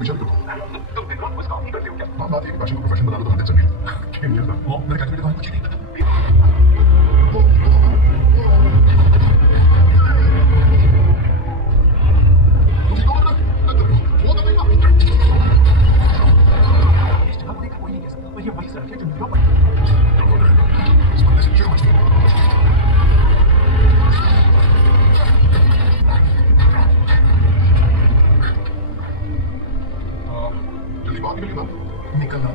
पीछे भी करता हूँ। तो दिन रात बस काम ही करते हो क्या? हाँ, बात है कि पैशन को प्रोफेशन बना लो तो हंड्रेड चल रही है। मेरे कैटेगरी तो कुछ ही नहीं। इस जगह को देखकर कोई नहीं कह सकता, पर ये वही सड़क है जो न्यूयॉर्क में इस बंदे से शुरू मचती है। जल्दी बाहर निकलिए ना। निकलना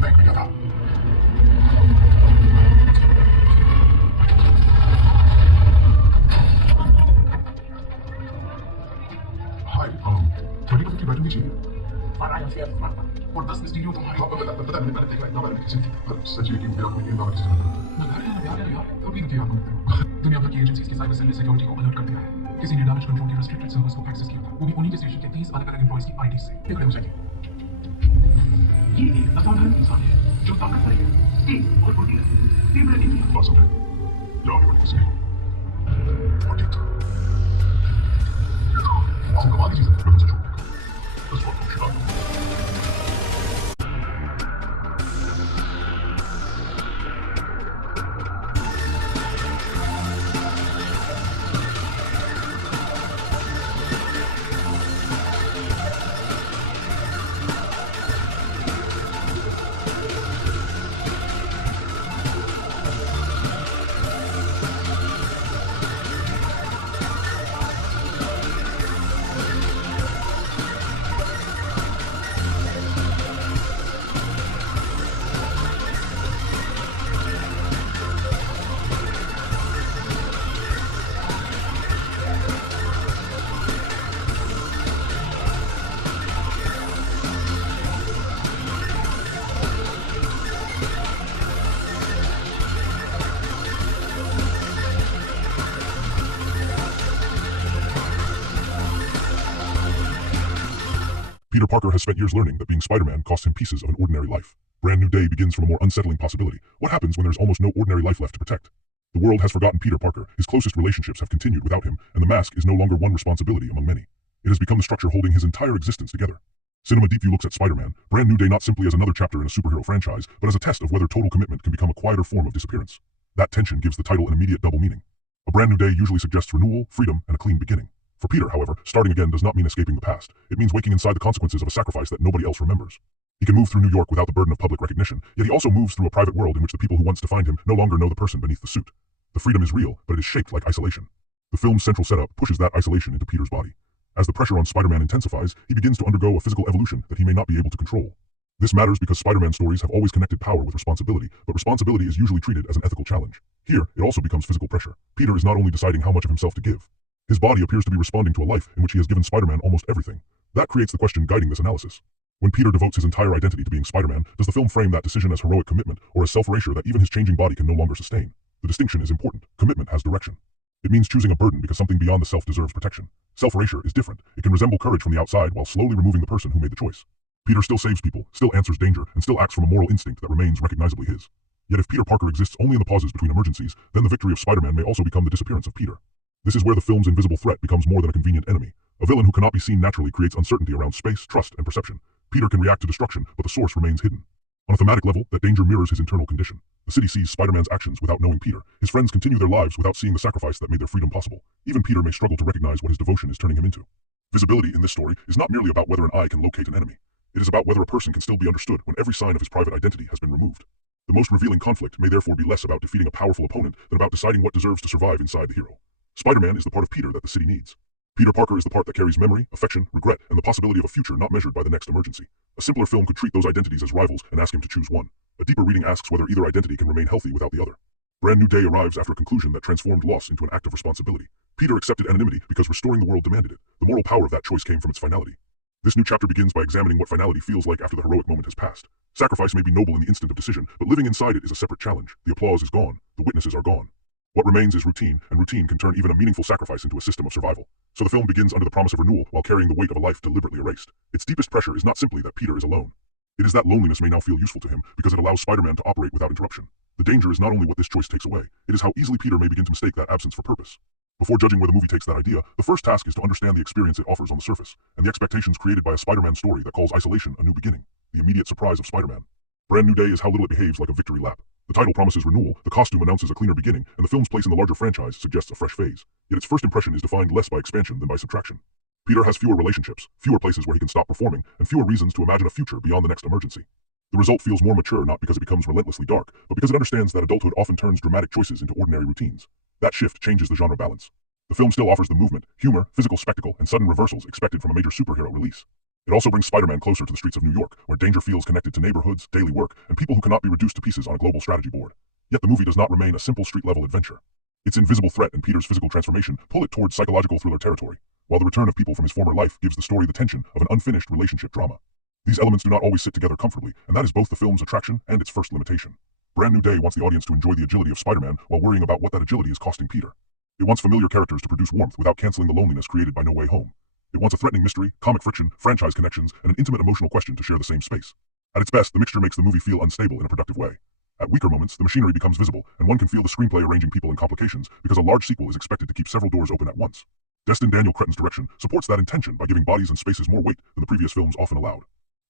बैंक में क्या था? हाय, 30% की बैटरी चाहिए। और आई एम फेयर और 10 मिस्टीरियो तुम्हारे पता मैंने पहले देखा इतना बार किसी थी, पर सच है कि मेरा कोई नाम किसी यार अभी रुकिए आप दुनिया भर की एजेंसीज की साइबर सेल ने सिक्योरिटी को अलर्ट कर दिया है। किसी ने डैमेज कंट्रोल के रेस्ट्रिक्टेड सर्वर्स को एक्सेस किया था, वो भी उन्हीं के स्टेशन के 30 अलग-अलग एम्प्लॉइज की आईडी से। ये खड़े हो जाइए। ये एक असाधारण इंसान है जो ताकतवर है, तेज और फुर्तीला है। तीव्र नीति बात समझे? या आगे बढ़ने से। और ठीक था। आप कमाल की चीज़ है, मैं तुमसे छोड़ देगा। बस बहुत खुश Peter Parker has spent years learning that being Spider-Man costs him pieces of an ordinary life. Brand New Day begins from a more unsettling possibility. What happens when there's almost no ordinary life left to protect? The world has forgotten Peter Parker, his closest relationships have continued without him, and the mask is no longer one responsibility among many. It has become the structure holding his entire existence together. Cinema Deep View looks at Spider-Man, Brand New Day not simply as another chapter in a superhero franchise, but as a test of whether total commitment can become a quieter form of disappearance. That tension gives the title an immediate double meaning. A brand new day usually suggests renewal, freedom, and a clean beginning. For Peter, however, starting again does not mean escaping the past. It means waking inside the consequences of a sacrifice that nobody else remembers. He can move through New York without the burden of public recognition, yet he also moves through a private world in which the people who once defined him no longer know the person beneath the suit. The freedom is real, but it is shaped like isolation. The film's central setup pushes that isolation into Peter's body. As the pressure on Spider-Man intensifies, he begins to undergo a physical evolution that he may not be able to control. This matters because Spider-Man stories have always connected power with responsibility, but responsibility is usually treated as an ethical challenge. Here, it also becomes physical pressure. Peter is not only deciding how much of himself to give. His body appears to be responding to a life in which he has given Spider-Man almost everything. That creates the question guiding this analysis. When Peter devotes his entire identity to being Spider-Man, does the film frame that decision as heroic commitment or as self-erasure that even his changing body can no longer sustain? The distinction is important. Commitment has direction. It means choosing a burden because something beyond the self deserves protection. Self-erasure is different. It can resemble courage from the outside while slowly removing the person who made the choice. Peter still saves people, still answers danger, and still acts from a moral instinct that remains recognizably his. Yet if Peter Parker exists only in the pauses between emergencies, then the victory of Spider-Man may also become the disappearance of Peter. This is where the film's invisible threat becomes more than a convenient enemy. A villain who cannot be seen naturally creates uncertainty around space, trust, and perception. Peter can react to destruction, but the source remains hidden. On a thematic level, that danger mirrors his internal condition. The city sees Spider-Man's actions without knowing Peter. His friends continue their lives without seeing the sacrifice that made their freedom possible. Even Peter may struggle to recognize what his devotion is turning him into. Visibility in this story is not merely about whether an eye can locate an enemy. It is about whether a person can still be understood when every sign of his private identity has been removed. The most revealing conflict may therefore be less about defeating a powerful opponent than about deciding what deserves to survive inside the hero. Spider-Man is the part of Peter that the city needs. Peter Parker is the part that carries memory, affection, regret, and the possibility of a future not measured by the next emergency. A simpler film could treat those identities as rivals and ask him to choose one. A deeper reading asks whether either identity can remain healthy without the other. Brand New Day arrives after a conclusion that transformed loss into an act of responsibility. Peter accepted anonymity because restoring the world demanded it. The moral power of that choice came from its finality. This new chapter begins by examining what finality feels like after the heroic moment has passed. Sacrifice may be noble in the instant of decision, but living inside it is a separate challenge. The applause is gone. The witnesses are gone. What remains is routine, and routine can turn even a meaningful sacrifice into a system of survival. So the film begins under the promise of renewal while carrying the weight of a life deliberately erased. Its deepest pressure is not simply that Peter is alone. It is that loneliness may now feel useful to him because it allows Spider-Man to operate without interruption. The danger is not only what this choice takes away, it is how easily Peter may begin to mistake that absence for purpose. Before judging where the movie takes that idea, the first task is to understand the experience it offers on the surface, and the expectations created by a Spider-Man story that calls isolation a new beginning, the immediate surprise of Spider-Man. Brand New Day is how little it behaves like a victory lap. The title promises renewal, the costume announces a cleaner beginning, and the film's place in the larger franchise suggests a fresh phase. Yet its first impression is defined less by expansion than by subtraction. Peter has fewer relationships, fewer places where he can stop performing, and fewer reasons to imagine a future beyond the next emergency. The result feels more mature not because it becomes relentlessly dark, but because it understands that adulthood often turns dramatic choices into ordinary routines. That shift changes the genre balance. The film still offers the movement, humor, physical spectacle, and sudden reversals expected from a major superhero release. It also brings Spider-Man closer to the streets of New York, where danger feels connected to neighborhoods, daily work, and people who cannot be reduced to pieces on a global strategy board. Yet the movie does not remain a simple street-level adventure. Its invisible threat and Peter's physical transformation pull it towards psychological thriller territory, while the return of people from his former life gives the story the tension of an unfinished relationship drama. These elements do not always sit together comfortably, and that is both the film's attraction and its first limitation. Brand New Day wants the audience to enjoy the agility of Spider-Man while worrying about what that agility is costing Peter. It wants familiar characters to produce warmth without canceling the loneliness created by No Way Home. It wants a threatening mystery, comic friction, franchise connections, and an intimate emotional question to share the same space. At its best, the mixture makes the movie feel unstable in a productive way. At weaker moments, the machinery becomes visible, and one can feel the screenplay arranging people and complications because a large sequel is expected to keep several doors open at once. Destin Daniel Cretton's direction supports that intention by giving bodies and spaces more weight than the previous films often allowed.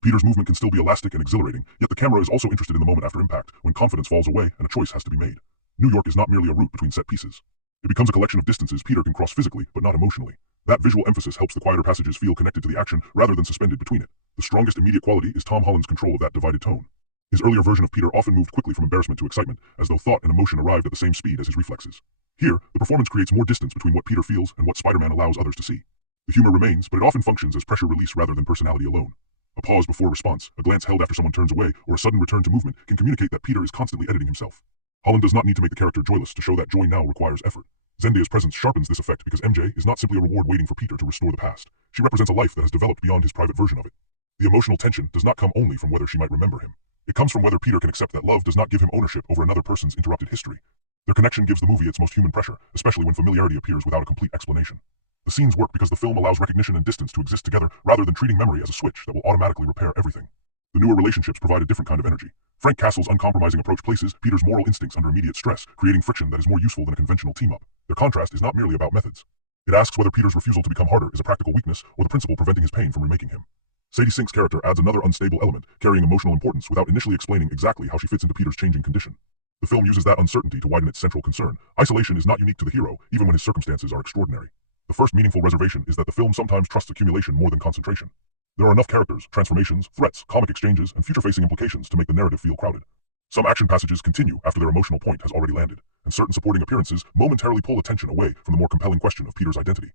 Peter's movement can still be elastic and exhilarating, yet the camera is also interested in the moment after impact, when confidence falls away and a choice has to be made. New York is not merely a route between set pieces. It becomes a collection of distances Peter can cross physically, but not emotionally. That visual emphasis helps the quieter passages feel connected to the action rather than suspended between it. The strongest immediate quality is Tom Holland's control of that divided tone. His earlier version of Peter often moved quickly from embarrassment to excitement, as though thought and emotion arrived at the same speed as his reflexes. Here, the performance creates more distance between what Peter feels and what Spider-Man allows others to see. The humor remains, but it often functions as pressure release rather than personality alone. A pause before response, a glance held after someone turns away, or a sudden return to movement can communicate that Peter is constantly editing himself. Holland does not need to make the character joyless to show that joy now requires effort. Zendaya's presence sharpens this effect because MJ is not simply a reward waiting for Peter to restore the past. She represents a life that has developed beyond his private version of it. The emotional tension does not come only from whether she might remember him. It comes from whether Peter can accept that love does not give him ownership over another person's interrupted history. Their connection gives the movie its most human pressure, especially when familiarity appears without a complete explanation. The scenes work because the film allows recognition and distance to exist together rather than treating memory as a switch that will automatically repair everything. The newer relationships provide a different kind of energy. Frank Castle's uncompromising approach places Peter's moral instincts under immediate stress, creating friction that is more useful than a conventional team-up. Their contrast is not merely about methods. It asks whether Peter's refusal to become harder is a practical weakness or the principle preventing his pain from remaking him. Sadie Sink's character adds another unstable element, carrying emotional importance without initially explaining exactly how she fits into Peter's changing condition. The film uses that uncertainty to widen its central concern. Isolation is not unique to the hero, even when his circumstances are extraordinary. The first meaningful reservation is that the film sometimes trusts accumulation more than concentration. There are enough characters, transformations, threats, comic exchanges, and future-facing implications to make the narrative feel crowded. Some action passages continue after their emotional point has already landed, and certain supporting appearances momentarily pull attention away from the more compelling question of Peter's identity.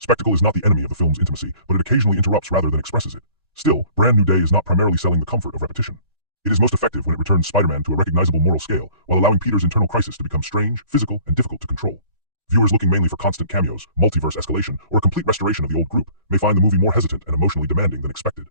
Spectacle is not the enemy of the film's intimacy, but it occasionally interrupts rather than expresses it. Still, Brand New Day is not primarily selling the comfort of repetition. It is most effective when it returns Spider-Man to a recognizable moral scale, while allowing Peter's internal crisis to become strange, physical, and difficult to control. Viewers looking mainly for constant cameos, multiverse escalation, or a complete restoration of the old group may find the movie more hesitant and emotionally demanding than expected.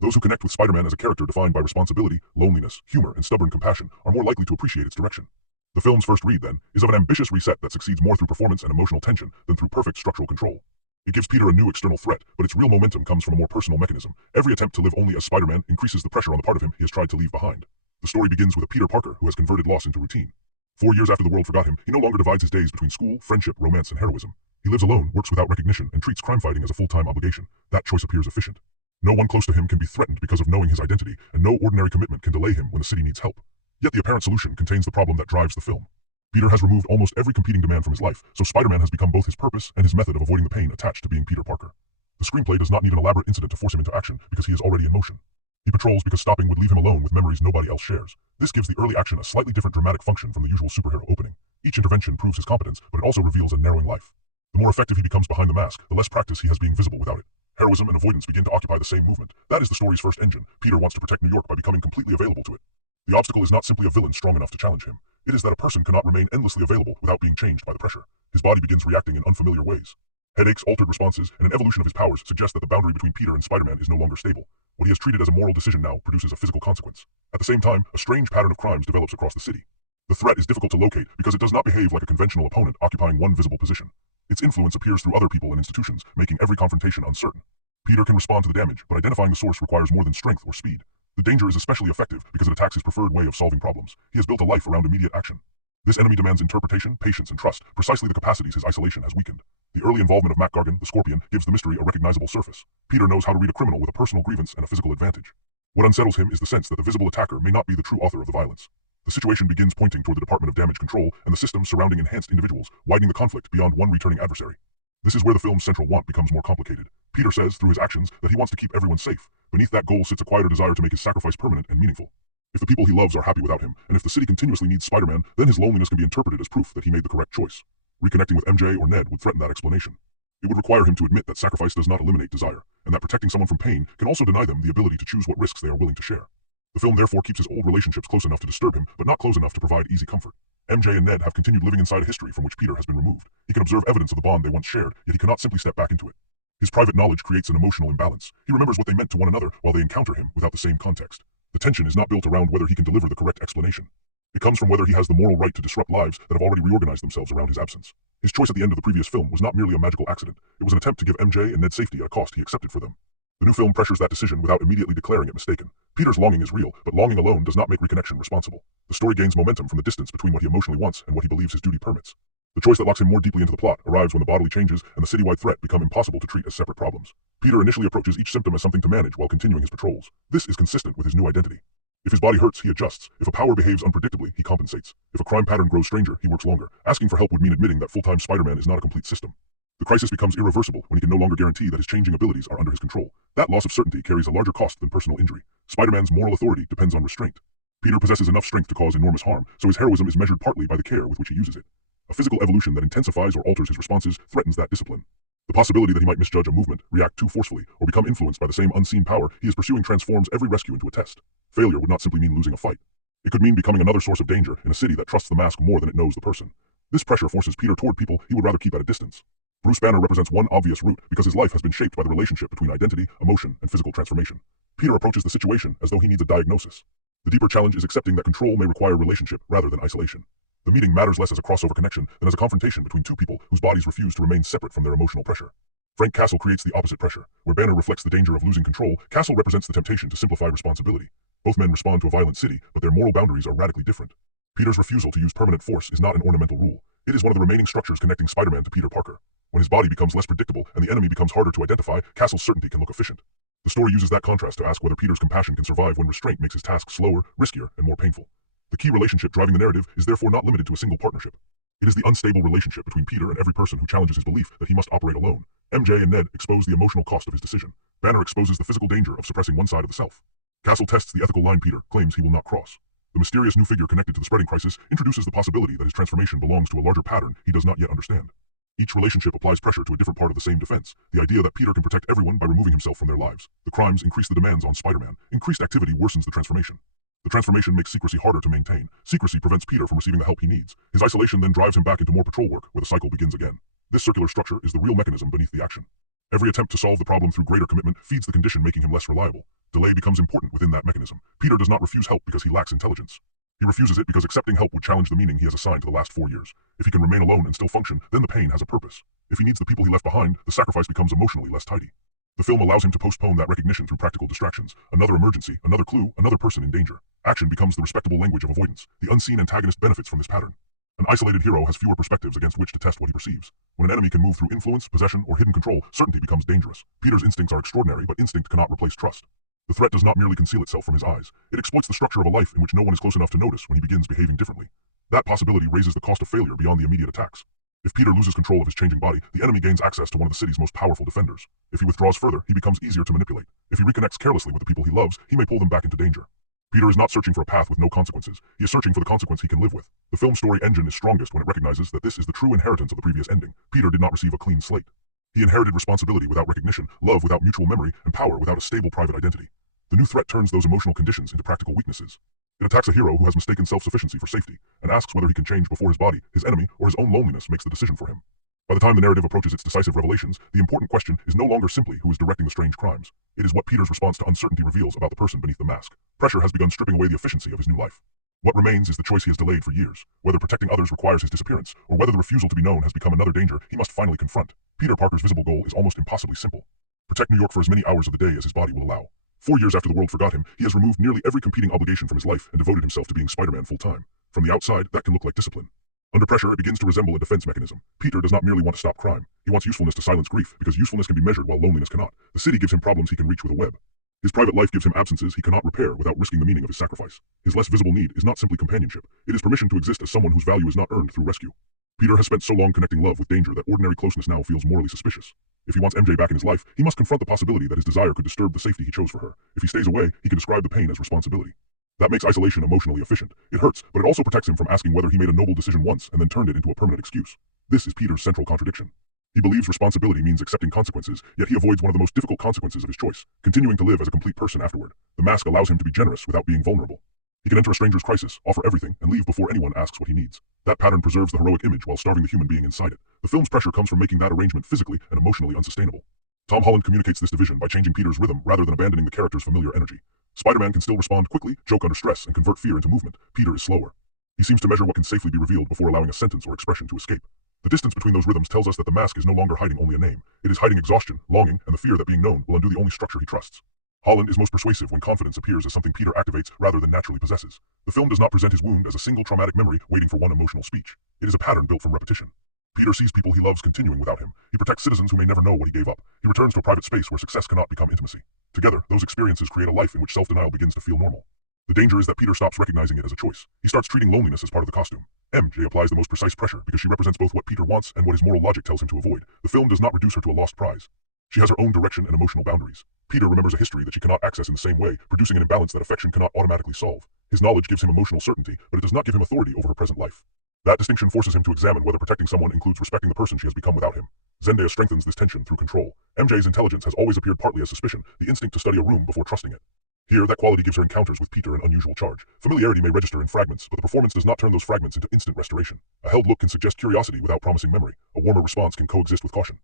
Those who connect with Spider-Man as a character defined by responsibility, loneliness, humor, and stubborn compassion are more likely to appreciate its direction. The film's first read, then, is of an ambitious reset that succeeds more through performance and emotional tension than through perfect structural control. It gives Peter a new external threat, but its real momentum comes from a more personal mechanism. Every attempt to live only as Spider-Man increases the pressure on the part of him he has tried to leave behind. The story begins with a Peter Parker who has converted loss into routine. 4 years after the world forgot him, he no longer divides his days between school, friendship, romance, and heroism. He lives alone, works without recognition, and treats crime fighting as a full-time obligation. That choice appears efficient. No one close to him can be threatened because of knowing his identity, and no ordinary commitment can delay him when the city needs help. Yet the apparent solution contains the problem that drives the film. Peter has removed almost every competing demand from his life, so Spider-Man has become both his purpose and his method of avoiding the pain attached to being Peter Parker. The screenplay does not need an elaborate incident to force him into action because he is already in motion. He patrols because stopping would leave him alone with memories nobody else shares. This gives the early action a slightly different dramatic function from the usual superhero opening. Each intervention proves his competence, but it also reveals a narrowing life. The more effective he becomes behind the mask, the less practice he has being visible without it. Heroism and avoidance begin to occupy the same movement. That is the story's first engine. Peter wants to protect New York by becoming completely available to it. The obstacle is not simply a villain strong enough to challenge him. It is that a person cannot remain endlessly available without being changed by the pressure. His body begins reacting in unfamiliar ways. Headaches, altered responses, and an evolution of his powers suggest that the boundary between Peter and Spider-Man is no longer stable. What he has treated as a moral decision now produces a physical consequence. At the same time, a strange pattern of crimes develops across the city. The threat is difficult to locate because it does not behave like a conventional opponent occupying one visible position. Its influence appears through other people and institutions, making every confrontation uncertain. Peter can respond to the damage, but identifying the source requires more than strength or speed. The danger is especially effective because it attacks his preferred way of solving problems. He has built a life around immediate action. This enemy demands interpretation, patience, and trust, precisely the capacities his isolation has weakened. The early involvement of Mac Gargan, the Scorpion, gives the mystery a recognizable surface. Peter knows how to read a criminal with a personal grievance and a physical advantage. What unsettles him is the sense that the visible attacker may not be the true author of the violence. The situation begins pointing toward the Department of Damage Control and the systems surrounding enhanced individuals, widening the conflict beyond one returning adversary. This is where the film's central want becomes more complicated. Peter says, through his actions, that he wants to keep everyone safe. Beneath that goal sits a quieter desire to make his sacrifice permanent and meaningful. If the people he loves are happy without him, and if the city continuously needs Spider-Man, then his loneliness can be interpreted as proof that he made the correct choice. Reconnecting with MJ or Ned would threaten that explanation. It would require him to admit that sacrifice does not eliminate desire, and that protecting someone from pain can also deny them the ability to choose what risks they are willing to share. The film therefore keeps his old relationships close enough to disturb him, but not close enough to provide easy comfort. MJ and Ned have continued living inside a history from which Peter has been removed. He can observe evidence of the bond they once shared, yet he cannot simply step back into it. His private knowledge creates an emotional imbalance. He remembers what they meant to one another while they encounter him without the same context. The tension is not built around whether he can deliver the correct explanation. It comes from whether he has the moral right to disrupt lives that have already reorganized themselves around his absence. His choice at the end of the previous film was not merely a magical accident. It was an attempt to give MJ and Ned safety at a cost he accepted for them. The new film pressures that decision without immediately declaring it mistaken. Peter's longing is real, but longing alone does not make reconnection responsible. The story gains momentum from the distance between what he emotionally wants and what he believes his duty permits. The choice that locks him more deeply into the plot arrives when the bodily changes and the citywide threat become impossible to treat as separate problems. Peter initially approaches each symptom as something to manage while continuing his patrols. This is consistent with his new identity. If his body hurts, he adjusts. If a power behaves unpredictably, he compensates. If a crime pattern grows stranger, he works longer. Asking for help would mean admitting that full-time Spider-Man is not a complete system. The crisis becomes irreversible when he can no longer guarantee that his changing abilities are under his control. That loss of certainty carries a larger cost than personal injury. Spider-Man's moral authority depends on restraint. Peter possesses enough strength to cause enormous harm, so his heroism is measured partly by the care with which he uses it. A physical evolution that intensifies or alters his responses threatens that discipline. The possibility that he might misjudge a movement, react too forcefully, or become influenced by the same unseen power he is pursuing transforms every rescue into a test. Failure would not simply mean losing a fight. It could mean becoming another source of danger in a city that trusts the mask more than it knows the person. This pressure forces Peter toward people he would rather keep at a distance. Bruce Banner represents one obvious route because his life has been shaped by the relationship between identity, emotion, and physical transformation. Peter approaches the situation as though he needs a diagnosis. The deeper challenge is accepting that control may require relationship rather than isolation. The meeting matters less as a crossover connection than as a confrontation between two people whose bodies refuse to remain separate from their emotional pressure. Frank Castle creates the opposite pressure. Where Banner reflects the danger of losing control, Castle represents the temptation to simplify responsibility. Both men respond to a violent city, but their moral boundaries are radically different. Peter's refusal to use permanent force is not an ornamental rule. It is one of the remaining structures connecting Spider-Man to Peter Parker. When his body becomes less predictable and the enemy becomes harder to identify, Castle's certainty can look efficient. The story uses that contrast to ask whether Peter's compassion can survive when restraint makes his task slower, riskier, and more painful. The key relationship driving the narrative is therefore not limited to a single partnership. It is the unstable relationship between Peter and every person who challenges his belief that he must operate alone. MJ and Ned expose the emotional cost of his decision. Banner exposes the physical danger of suppressing one side of the self. Castle tests the ethical line Peter claims he will not cross. The mysterious new figure connected to the spreading crisis introduces the possibility that his transformation belongs to a larger pattern he does not yet understand. Each relationship applies pressure to a different part of the same defense, the idea that Peter can protect everyone by removing himself from their lives. The crimes increase the demands on Spider-Man. Increased activity worsens the transformation. The transformation makes secrecy harder to maintain. Secrecy prevents Peter from receiving the help he needs. His isolation then drives him back into more patrol work, where the cycle begins again. This circular structure is the real mechanism beneath the action. Every attempt to solve the problem through greater commitment feeds the condition making him less reliable. Delay becomes important within that mechanism. Peter does not refuse help because he lacks intelligence. He refuses it because accepting help would challenge the meaning he has assigned to the last 4 years. If he can remain alone and still function, then the pain has a purpose. If he needs the people he left behind, the sacrifice becomes emotionally less tidy. The film allows him to postpone that recognition through practical distractions. Another emergency, another clue, another person in danger. Action becomes the respectable language of avoidance. The unseen antagonist benefits from this pattern. An isolated hero has fewer perspectives against which to test what he perceives. When an enemy can move through influence, possession, or hidden control, certainty becomes dangerous. Peter's instincts are extraordinary, but instinct cannot replace trust. The threat does not merely conceal itself from his eyes. It exploits the structure of a life in which no one is close enough to notice when he begins behaving differently. That possibility raises the cost of failure beyond the immediate attacks. If Peter loses control of his changing body, the enemy gains access to one of the city's most powerful defenders. If he withdraws further, he becomes easier to manipulate. If he reconnects carelessly with the people he loves, he may pull them back into danger. Peter is not searching for a path with no consequences. He is searching for the consequence he can live with. The film story engine is strongest when it recognizes that this is the true inheritance of the previous ending. Peter did not receive a clean slate. He inherited responsibility without recognition, love without mutual memory, and power without a stable private identity. The new threat turns those emotional conditions into practical weaknesses. It attacks a hero who has mistaken self-sufficiency for safety, and asks whether he can change before his body, his enemy, or his own loneliness makes the decision for him. By the time the narrative approaches its decisive revelations, the important question is no longer simply who is directing the strange crimes. It is what Peter's response to uncertainty reveals about the person beneath the mask. Pressure has begun stripping away the efficiency of his new life. What remains is the choice he has delayed for years, whether protecting others requires his disappearance, or whether the refusal to be known has become another danger he must finally confront. Peter Parker's visible goal is almost impossibly simple. Protect New York for as many hours of the day as his body will allow. 4 years after the world forgot him, he has removed nearly every competing obligation from his life and devoted himself to being Spider-Man full-time. From the outside, that can look like discipline. Under pressure, it begins to resemble a defense mechanism. Peter does not merely want to stop crime. He wants usefulness to silence grief, because usefulness can be measured while loneliness cannot. The city gives him problems he can reach with a web. His private life gives him absences he cannot repair without risking the meaning of his sacrifice. His less visible need is not simply companionship. It is permission to exist as someone whose value is not earned through rescue. Peter has spent so long connecting love with danger that ordinary closeness now feels morally suspicious. If he wants MJ back in his life, he must confront the possibility that his desire could disturb the safety he chose for her. If he stays away, he can describe the pain as responsibility. That makes isolation emotionally efficient. It hurts, but it also protects him from asking whether he made a noble decision once and then turned it into a permanent excuse. This is Peter's central contradiction. He believes responsibility means accepting consequences, yet he avoids one of the most difficult consequences of his choice, continuing to live as a complete person afterward. The mask allows him to be generous without being vulnerable. He can enter a stranger's crisis, offer everything, and leave before anyone asks what he needs. That pattern preserves the heroic image while starving the human being inside it. The film's pressure comes from making that arrangement physically and emotionally unsustainable. Tom Holland communicates this division by changing Peter's rhythm rather than abandoning the character's familiar energy. Spider-Man can still respond quickly, joke under stress, and convert fear into movement. Peter is slower. He seems to measure what can safely be revealed before allowing a sentence or expression to escape. The distance between those rhythms tells us that the mask is no longer hiding only a name. It is hiding exhaustion, longing, and the fear that being known will undo the only structure he trusts. Holland is most persuasive when confidence appears as something Peter activates rather than naturally possesses. The film does not present his wound as a single traumatic memory waiting for one emotional speech. It is a pattern built from repetition. Peter sees people he loves continuing without him. He protects citizens who may never know what he gave up. He returns to a private space where success cannot become intimacy. Together, those experiences create a life in which self-denial begins to feel normal. The danger is that Peter stops recognizing it as a choice. He starts treating loneliness as part of the costume. MJ applies the most precise pressure because she represents both what Peter wants and what his moral logic tells him to avoid. The film does not reduce her to a lost prize. She has her own direction and emotional boundaries. Peter remembers a history that she cannot access in the same way, producing an imbalance that affection cannot automatically solve. His knowledge gives him emotional certainty, but it does not give him authority over her present life. That distinction forces him to examine whether protecting someone includes respecting the person she has become without him. Zendaya strengthens this tension through control. MJ's intelligence has always appeared partly as suspicion, the instinct to study a room before trusting it. Here, that quality gives her encounters with Peter an unusual charge. Familiarity may register in fragments, but the performance does not turn those fragments into instant restoration. A held look can suggest curiosity without promising memory. A warmer response can coexist with caution.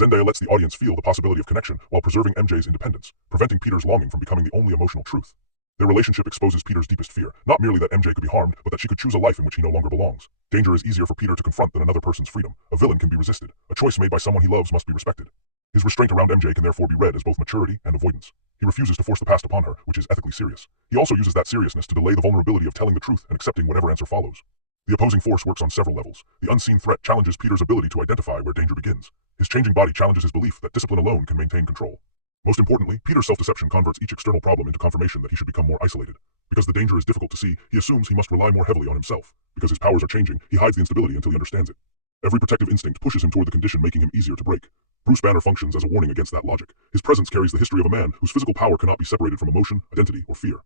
Zendaya lets the audience feel the possibility of connection while preserving MJ's independence, preventing Peter's longing from becoming the only emotional truth. Their relationship exposes Peter's deepest fear, not merely that MJ could be harmed, but that she could choose a life in which he no longer belongs. Danger is easier for Peter to confront than another person's freedom. A villain can be resisted. A choice made by someone he loves must be respected. His restraint around MJ can therefore be read as both maturity and avoidance. He refuses to force the past upon her, which is ethically serious. He also uses that seriousness to delay the vulnerability of telling the truth and accepting whatever answer follows. The opposing force works on several levels. The unseen threat challenges Peter's ability to identify where danger begins. His changing body challenges his belief that discipline alone can maintain control. Most importantly, Peter's self-deception converts each external problem into confirmation that he should become more isolated. Because the danger is difficult to see, he assumes he must rely more heavily on himself. Because his powers are changing, he hides the instability until he understands it. Every protective instinct pushes him toward the condition making him easier to break. Bruce Banner functions as a warning against that logic. His presence carries the history of a man whose physical power cannot be separated from emotion, identity, or fear.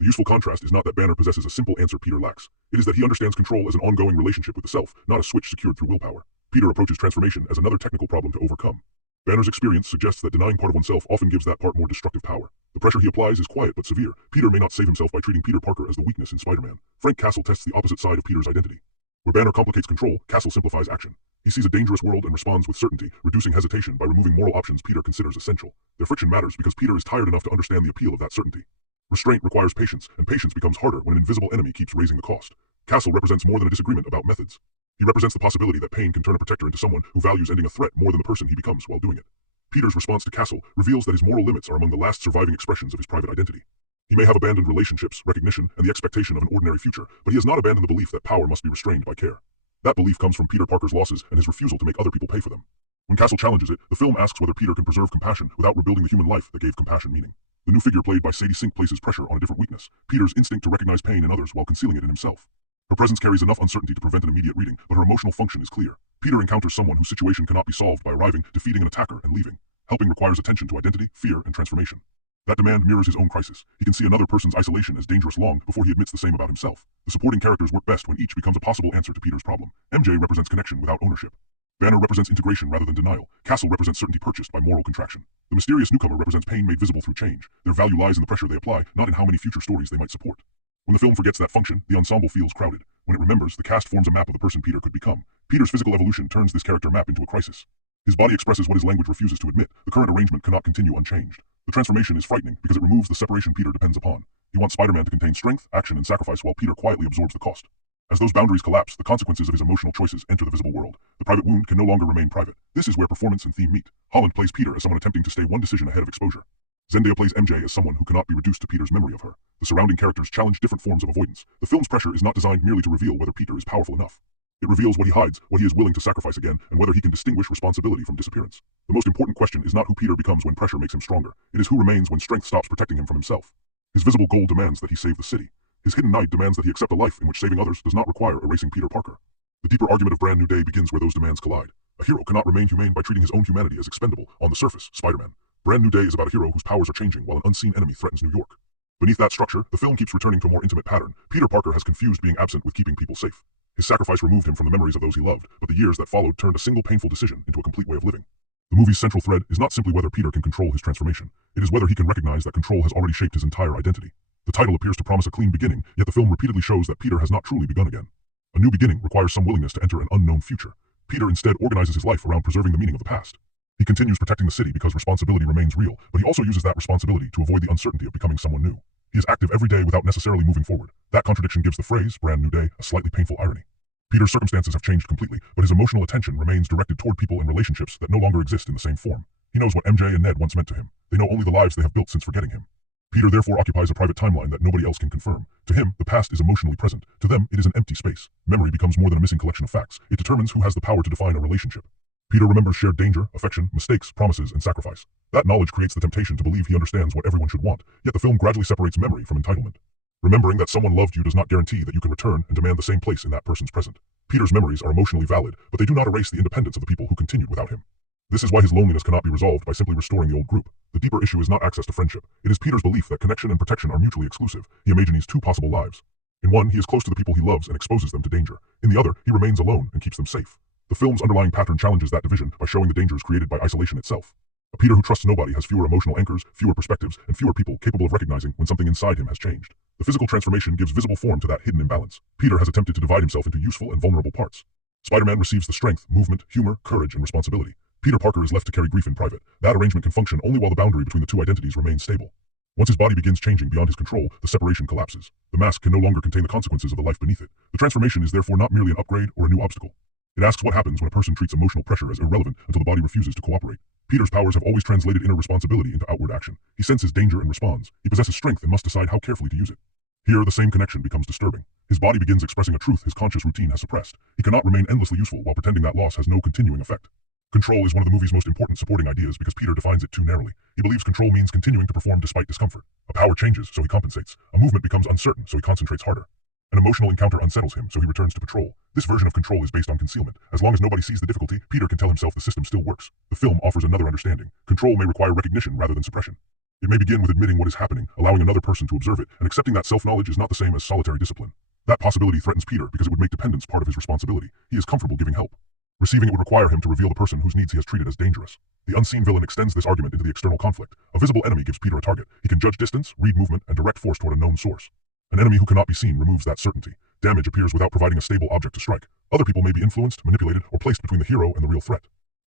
The useful contrast is not that Banner possesses a simple answer Peter lacks. It is that he understands control as an ongoing relationship with the self, not a switch secured through willpower. Peter approaches transformation as another technical problem to overcome. Banner's experience suggests that denying part of oneself often gives that part more destructive power. The pressure he applies is quiet but severe. Peter may not save himself by treating Peter Parker as the weakness in Spider-Man. Frank Castle tests the opposite side of Peter's identity. Where Banner complicates control, Castle simplifies action. He sees a dangerous world and responds with certainty, reducing hesitation by removing moral options Peter considers essential. Their friction matters because Peter is tired enough to understand the appeal of that certainty. Restraint requires patience, and patience becomes harder when an invisible enemy keeps raising the cost. Castle represents more than a disagreement about methods. He represents the possibility that pain can turn a protector into someone who values ending a threat more than the person he becomes while doing it. Peter's response to Castle reveals that his moral limits are among the last surviving expressions of his private identity. He may have abandoned relationships, recognition, and the expectation of an ordinary future, but he has not abandoned the belief that power must be restrained by care. That belief comes from Peter Parker's losses and his refusal to make other people pay for them. When Castle challenges it, the film asks whether Peter can preserve compassion without rebuilding the human life that gave compassion meaning. The new figure played by Sadie Sink places pressure on a different weakness, Peter's instinct to recognize pain in others while concealing it in himself. Her presence carries enough uncertainty to prevent an immediate reading, but her emotional function is clear. Peter encounters someone whose situation cannot be solved by arriving, defeating an attacker, and leaving. Helping requires attention to identity, fear, and transformation. That demand mirrors his own crisis. He can see another person's isolation as dangerous long before he admits the same about himself. The supporting characters work best when each becomes a possible answer to Peter's problem. MJ represents connection without ownership. Banner represents integration rather than denial. Castle represents certainty purchased by moral contraction. The mysterious newcomer represents pain made visible through change. Their value lies in the pressure they apply, not in how many future stories they might support. When the film forgets that function, the ensemble feels crowded. When it remembers, the cast forms a map of the person Peter could become. Peter's physical evolution turns this character map into a crisis. His body expresses what his language refuses to admit. The current arrangement cannot continue unchanged. The transformation is frightening because it removes the separation Peter depends upon. He wants Spider-Man to contain strength, action, and sacrifice while Peter quietly absorbs the cost. As those boundaries collapse, the consequences of his emotional choices enter the visible world. The private wound can no longer remain private. This is where performance and theme meet. Holland plays Peter as someone attempting to stay one decision ahead of exposure. Zendaya plays MJ as someone who cannot be reduced to Peter's memory of her. The surrounding characters challenge different forms of avoidance. The film's pressure is not designed merely to reveal whether Peter is powerful enough. It reveals what he hides, what he is willing to sacrifice again, and whether he can distinguish responsibility from disappearance. The most important question is not who Peter becomes when pressure makes him stronger. It is who remains when strength stops protecting him from himself. His visible goal demands that he save the city. His hidden night demands that he accept a life in which saving others does not require erasing Peter Parker. The deeper argument of Brand New Day begins where those demands collide. A hero cannot remain humane by treating his own humanity as expendable. On the surface, Spider-Man. Brand New Day is about a hero whose powers are changing while an unseen enemy threatens New York. Beneath that structure, the film keeps returning to a more intimate pattern. Peter Parker has confused being absent with keeping people safe. His sacrifice removed him from the memories of those he loved, but the years that followed turned a single painful decision into a complete way of living. The movie's central thread is not simply whether Peter can control his transformation. It is whether he can recognize that control has already shaped his entire identity. The title appears to promise a clean beginning, yet the film repeatedly shows that Peter has not truly begun again. A new beginning requires some willingness to enter an unknown future. Peter instead organizes his life around preserving the meaning of the past. He continues protecting the city because responsibility remains real, but he also uses that responsibility to avoid the uncertainty of becoming someone new. He is active every day without necessarily moving forward. That contradiction gives the phrase, Brand New Day, a slightly painful irony. Peter's circumstances have changed completely, but his emotional attention remains directed toward people and relationships that no longer exist in the same form. He knows what MJ and Ned once meant to him. They know only the lives they have built since forgetting him. Peter therefore occupies a private timeline that nobody else can confirm. To him, the past is emotionally present. To them, it is an empty space. Memory becomes more than a missing collection of facts. It determines who has the power to define a relationship. Peter remembers shared danger, affection, mistakes, promises, and sacrifice. That knowledge creates the temptation to believe he understands what everyone should want, yet the film gradually separates memory from entitlement. Remembering that someone loved you does not guarantee that you can return and demand the same place in that person's present. Peter's memories are emotionally valid, but they do not erase the independence of the people who continued without him. This is why his loneliness cannot be resolved by simply restoring the old group. The deeper issue is not access to friendship. It is Peter's belief that connection and protection are mutually exclusive. He imagines two possible lives. In one, he is close to the people he loves and exposes them to danger. In the other, he remains alone and keeps them safe. The film's underlying pattern challenges that division by showing the dangers created by isolation itself. A Peter who trusts nobody has fewer emotional anchors, fewer perspectives, and fewer people capable of recognizing when something inside him has changed. The physical transformation gives visible form to that hidden imbalance. Peter has attempted to divide himself into useful and vulnerable parts. Spider-Man receives the strength, movement, humor, courage, and responsibility. Peter Parker is left to carry grief in private. That arrangement can function only while the boundary between the two identities remains stable. Once his body begins changing beyond his control, the separation collapses. The mask can no longer contain the consequences of the life beneath it. The transformation is therefore not merely an upgrade or a new obstacle. It asks what happens when a person treats emotional pressure as irrelevant until the body refuses to cooperate. Peter's powers have always translated inner responsibility into outward action. He senses danger and responds. He possesses strength and must decide how carefully to use it. Here, the same connection becomes disturbing. His body begins expressing a truth his conscious routine has suppressed. He cannot remain endlessly useful while pretending that loss has no continuing effect. Control is one of the movie's most important supporting ideas because Peter defines it too narrowly. He believes control means continuing to perform despite discomfort. A power changes, so he compensates. A movement becomes uncertain, so he concentrates harder. An emotional encounter unsettles him, so he returns to patrol. This version of control is based on concealment. As long as nobody sees the difficulty, Peter can tell himself the system still works. The film offers another understanding. Control may require recognition rather than suppression. It may begin with admitting what is happening, allowing another person to observe it, and accepting that self-knowledge is not the same as solitary discipline. That possibility threatens Peter because it would make dependence part of his responsibility. He is comfortable giving help. Receiving it would require him to reveal the person whose needs he has treated as dangerous. The unseen villain extends this argument into the external conflict. A visible enemy gives Peter a target. He can judge distance, read movement, and direct force toward a known source. An enemy who cannot be seen removes that certainty. Damage appears without providing a stable object to strike. Other people may be influenced, manipulated, or placed between the hero and the real threat.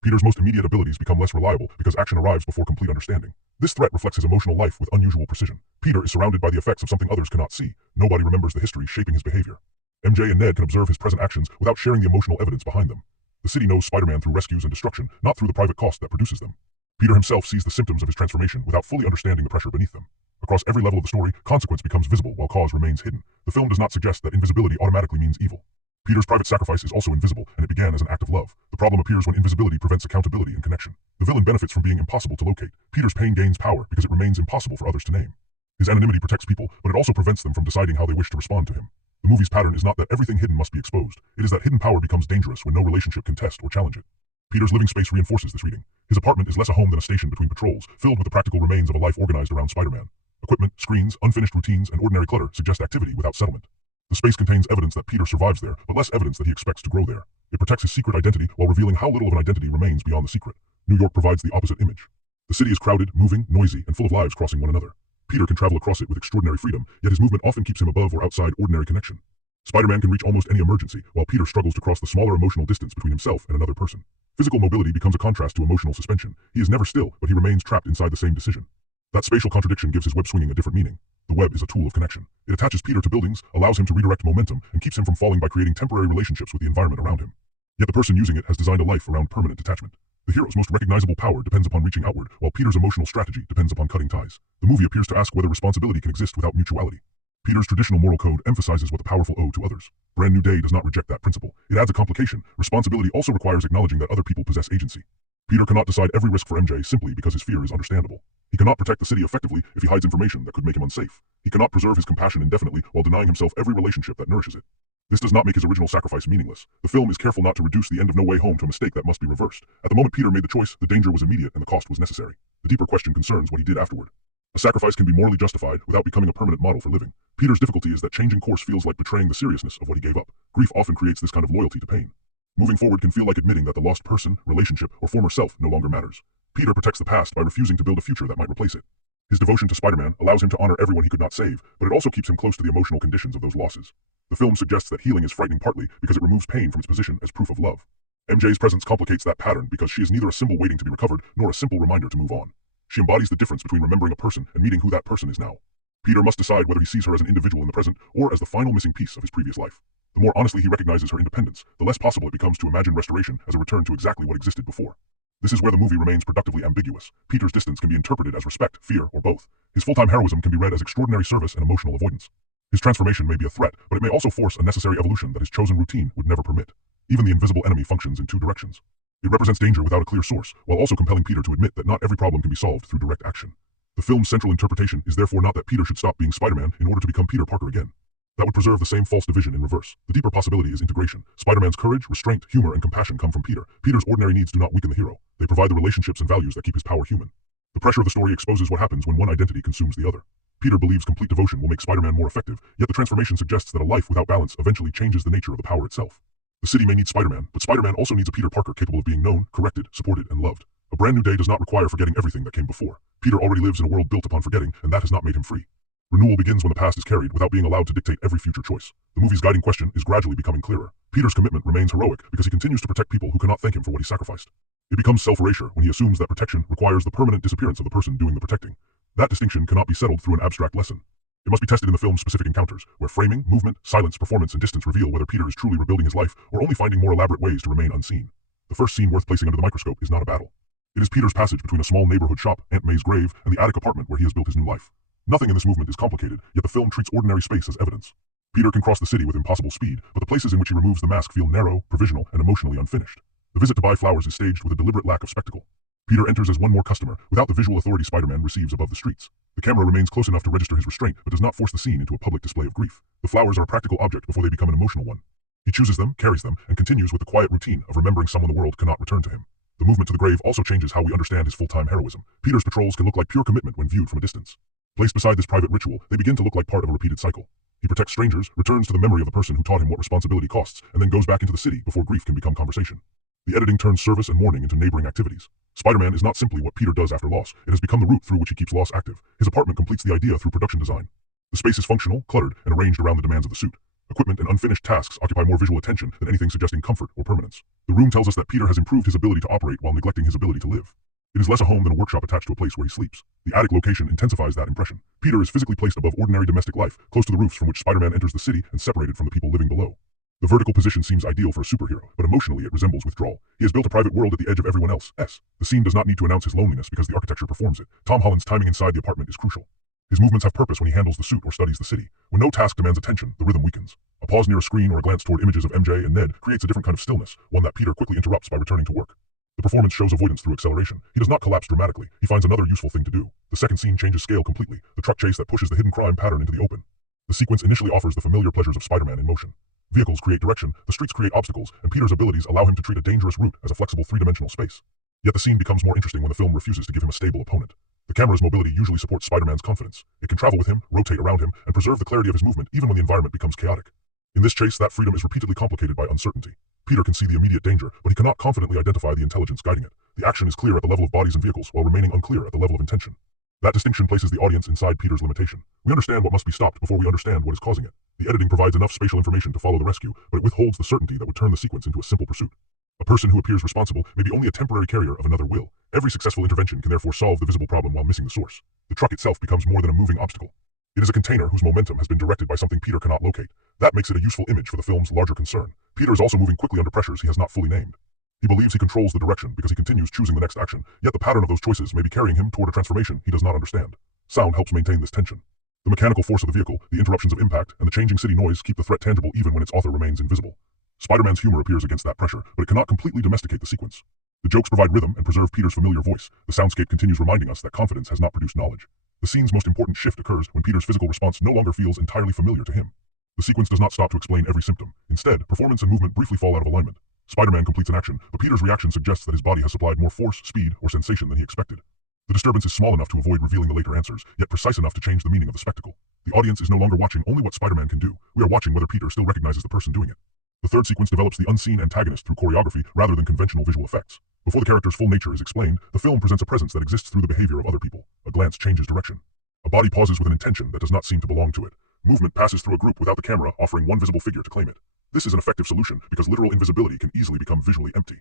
Peter's most immediate abilities become less reliable because action arrives before complete understanding. This threat reflects his emotional life with unusual precision. Peter is surrounded by the effects of something others cannot see. Nobody remembers the history shaping his behavior. MJ and Ned can observe his present actions without sharing the emotional evidence behind them. The city knows Spider-Man through rescues and destruction, not through the private cost that produces them. Peter himself sees the symptoms of his transformation without fully understanding the pressure beneath them. Across every level of the story, consequence becomes visible while cause remains hidden. The film does not suggest that invisibility automatically means evil. Peter's private sacrifice is also invisible, and it began as an act of love. The problem appears when invisibility prevents accountability and connection. The villain benefits from being impossible to locate. Peter's pain gains power because it remains impossible for others to name. His anonymity protects people, but it also prevents them from deciding how they wish to respond to him. The movie's pattern is not that everything hidden must be exposed. It is that hidden power becomes dangerous when no relationship can test or challenge it. Peter's living space reinforces this reading. His apartment is less a home than a station between patrols, filled with the practical remains of a life organized around Spider-Man. Equipment, screens, unfinished routines, and ordinary clutter suggest activity without settlement. The space contains evidence that Peter survives there, but less evidence that he expects to grow there. It protects his secret identity while revealing how little of an identity remains beyond the secret. New York provides the opposite image. The city is crowded, moving, noisy, and full of lives crossing one another. Peter can travel across it with extraordinary freedom, yet his movement often keeps him above or outside ordinary connection. Spider-Man can reach almost any emergency, while Peter struggles to cross the smaller emotional distance between himself and another person. Physical mobility becomes a contrast to emotional suspension. He is never still, but he remains trapped inside the same decision. That spatial contradiction gives his web swinging a different meaning. The web is a tool of connection. It attaches Peter to buildings, allows him to redirect momentum, and keeps him from falling by creating temporary relationships with the environment around him. Yet the person using it has designed a life around permanent detachment. The hero's most recognizable power depends upon reaching outward, while Peter's emotional strategy depends upon cutting ties. The movie appears to ask whether responsibility can exist without mutuality. Peter's traditional moral code emphasizes what the powerful owe to others. Brand New Day does not reject that principle. It adds a complication. Responsibility also requires acknowledging that other people possess agency. Peter cannot decide every risk for MJ simply because his fear is understandable. He cannot protect the city effectively if he hides information that could make him unsafe. He cannot preserve his compassion indefinitely while denying himself every relationship that nourishes it. This does not make his original sacrifice meaningless. The film is careful not to reduce the end of No Way Home to a mistake that must be reversed. At the moment Peter made the choice, the danger was immediate and the cost was necessary. The deeper question concerns what he did afterward. A sacrifice can be morally justified without becoming a permanent model for living. Peter's difficulty is that changing course feels like betraying the seriousness of what he gave up. Grief often creates this kind of loyalty to pain. Moving forward can feel like admitting that the lost person, relationship, or former self no longer matters. Peter protects the past by refusing to build a future that might replace it. His devotion to Spider-Man allows him to honor everyone he could not save, but it also keeps him close to the emotional conditions of those losses. The film suggests that healing is frightening partly because it removes pain from its position as proof of love. MJ's presence complicates that pattern because she is neither a symbol waiting to be recovered nor a simple reminder to move on. She embodies the difference between remembering a person and meeting who that person is now. Peter must decide whether he sees her as an individual in the present or as the final missing piece of his previous life. The more honestly he recognizes her independence, the less possible it becomes to imagine restoration as a return to exactly what existed before. This is where the movie remains productively ambiguous. Peter's distance can be interpreted as respect, fear, or both. His full-time heroism can be read as extraordinary service and emotional avoidance. His transformation may be a threat, but it may also force a necessary evolution that his chosen routine would never permit. Even the invisible enemy functions in two directions. It represents danger without a clear source, while also compelling Peter to admit that not every problem can be solved through direct action. The film's central interpretation is therefore not that Peter should stop being Spider-Man in order to become Peter Parker again. That would preserve the same false division in reverse. The deeper possibility is integration. Spider-Man's courage, restraint, humor, and compassion come from Peter. Peter's ordinary needs do not weaken the hero. They provide the relationships and values that keep his power human. The pressure of the story exposes what happens when one identity consumes the other. Peter believes complete devotion will make Spider-Man more effective, yet the transformation suggests that a life without balance eventually changes the nature of the power itself. The city may need Spider-Man, but Spider-Man also needs a Peter Parker capable of being known, corrected, supported, and loved. A brand new day does not require forgetting everything that came before. Peter already lives in a world built upon forgetting, and that has not made him free. Renewal begins when the past is carried without being allowed to dictate every future choice. The movie's guiding question is gradually becoming clearer. Peter's commitment remains heroic because he continues to protect people who cannot thank him for what he sacrificed. It becomes self-erasure when he assumes that protection requires the permanent disappearance of the person doing the protecting. That distinction cannot be settled through an abstract lesson. It must be tested in the film's specific encounters, where framing, movement, silence, performance, and distance reveal whether Peter is truly rebuilding his life or only finding more elaborate ways to remain unseen. The first scene worth placing under the microscope is not a battle. It is Peter's passage between a small neighborhood shop, Aunt May's grave, and the attic apartment where he has built his new life. Nothing in this movement is complicated, yet the film treats ordinary space as evidence. Peter can cross the city with impossible speed, but the places in which he removes the mask feel narrow, provisional, and emotionally unfinished. The visit to buy flowers is staged with a deliberate lack of spectacle. Peter enters as one more customer, without the visual authority Spider-Man receives above the streets. The camera remains close enough to register his restraint, but does not force the scene into a public display of grief. The flowers are a practical object before they become an emotional one. He chooses them, carries them, and continues with the quiet routine of remembering someone the world cannot return to him. The movement to the grave also changes how we understand his full-time heroism. Peter's patrols can look like pure commitment when viewed from a distance. Placed beside this private ritual, they begin to look like part of a repeated cycle. He protects strangers, returns to the memory of the person who taught him what responsibility costs, and then goes back into the city before grief can become conversation. The editing turns service and mourning into neighboring activities. Spider-Man is not simply what Peter does after loss, it has become the route through which he keeps loss active. His apartment completes the idea through production design. The space is functional, cluttered, and arranged around the demands of the suit. Equipment and unfinished tasks occupy more visual attention than anything suggesting comfort or permanence. The room tells us that Peter has improved his ability to operate while neglecting his ability to live. It is less a home than a workshop attached to a place where he sleeps. The attic location intensifies that impression. Peter is physically placed above ordinary domestic life, close to the roofs from which Spider-Man enters the city and separated from the people living below. The vertical position seems ideal for a superhero, but emotionally it resembles withdrawal. He has built a private world at the edge of everyone else. The scene does not need to announce his loneliness because the architecture performs it. Tom Holland's timing inside the apartment is crucial. His movements have purpose when he handles the suit or studies the city. When no task demands attention, the rhythm weakens. A pause near a screen or a glance toward images of MJ and Ned creates a different kind of stillness, one that Peter quickly interrupts by returning to work. The performance shows avoidance through acceleration. He does not collapse dramatically. He finds another useful thing to do. The second scene changes scale completely, the truck chase that pushes the hidden crime pattern into the open. The sequence initially offers the familiar pleasures of Spider-Man in motion. Vehicles create direction, the streets create obstacles, and Peter's abilities allow him to treat a dangerous route as a flexible three-dimensional space. Yet the scene becomes more interesting when the film refuses to give him a stable opponent. The camera's mobility usually supports Spider-Man's confidence. It can travel with him, rotate around him, and preserve the clarity of his movement even when the environment becomes chaotic. In this chase, that freedom is repeatedly complicated by uncertainty. Peter can see the immediate danger, but he cannot confidently identify the intelligence guiding it. The action is clear at the level of bodies and vehicles, while remaining unclear at the level of intention. That distinction places the audience inside Peter's limitation. We understand what must be stopped before we understand what is causing it. The editing provides enough spatial information to follow the rescue, but it withholds the certainty that would turn the sequence into a simple pursuit. A person who appears responsible may be only a temporary carrier of another will. Every successful intervention can therefore solve the visible problem while missing the source. The truck itself becomes more than a moving obstacle. It is a container whose momentum has been directed by something Peter cannot locate. That makes it a useful image for the film's larger concern. Peter is also moving quickly under pressures he has not fully named. He believes he controls the direction because he continues choosing the next action, yet the pattern of those choices may be carrying him toward a transformation he does not understand. Sound helps maintain this tension. The mechanical force of the vehicle, the interruptions of impact, and the changing city noise keep the threat tangible even when its author remains invisible. Spider-Man's humor appears against that pressure, but it cannot completely domesticate the sequence. The jokes provide rhythm and preserve Peter's familiar voice. The soundscape continues reminding us that confidence has not produced knowledge. The scene's most important shift occurs when Peter's physical response no longer feels entirely familiar to him. The sequence does not stop to explain every symptom. Instead, performance and movement briefly fall out of alignment. Spider-Man completes an action, but Peter's reaction suggests that his body has supplied more force, speed, or sensation than he expected. The disturbance is small enough to avoid revealing the later answers, yet precise enough to change the meaning of the spectacle. The audience is no longer watching only what Spider-Man can do. We are watching whether Peter still recognizes the person doing it. The third sequence develops the unseen antagonist through choreography rather than conventional visual effects. Before the character's full nature is explained, the film presents a presence that exists through the behavior of other people. A glance changes direction. A body pauses with an intention that does not seem to belong to it. Movement passes through a group without the camera offering one visible figure to claim it. This is an effective solution because literal invisibility can easily become visually empty.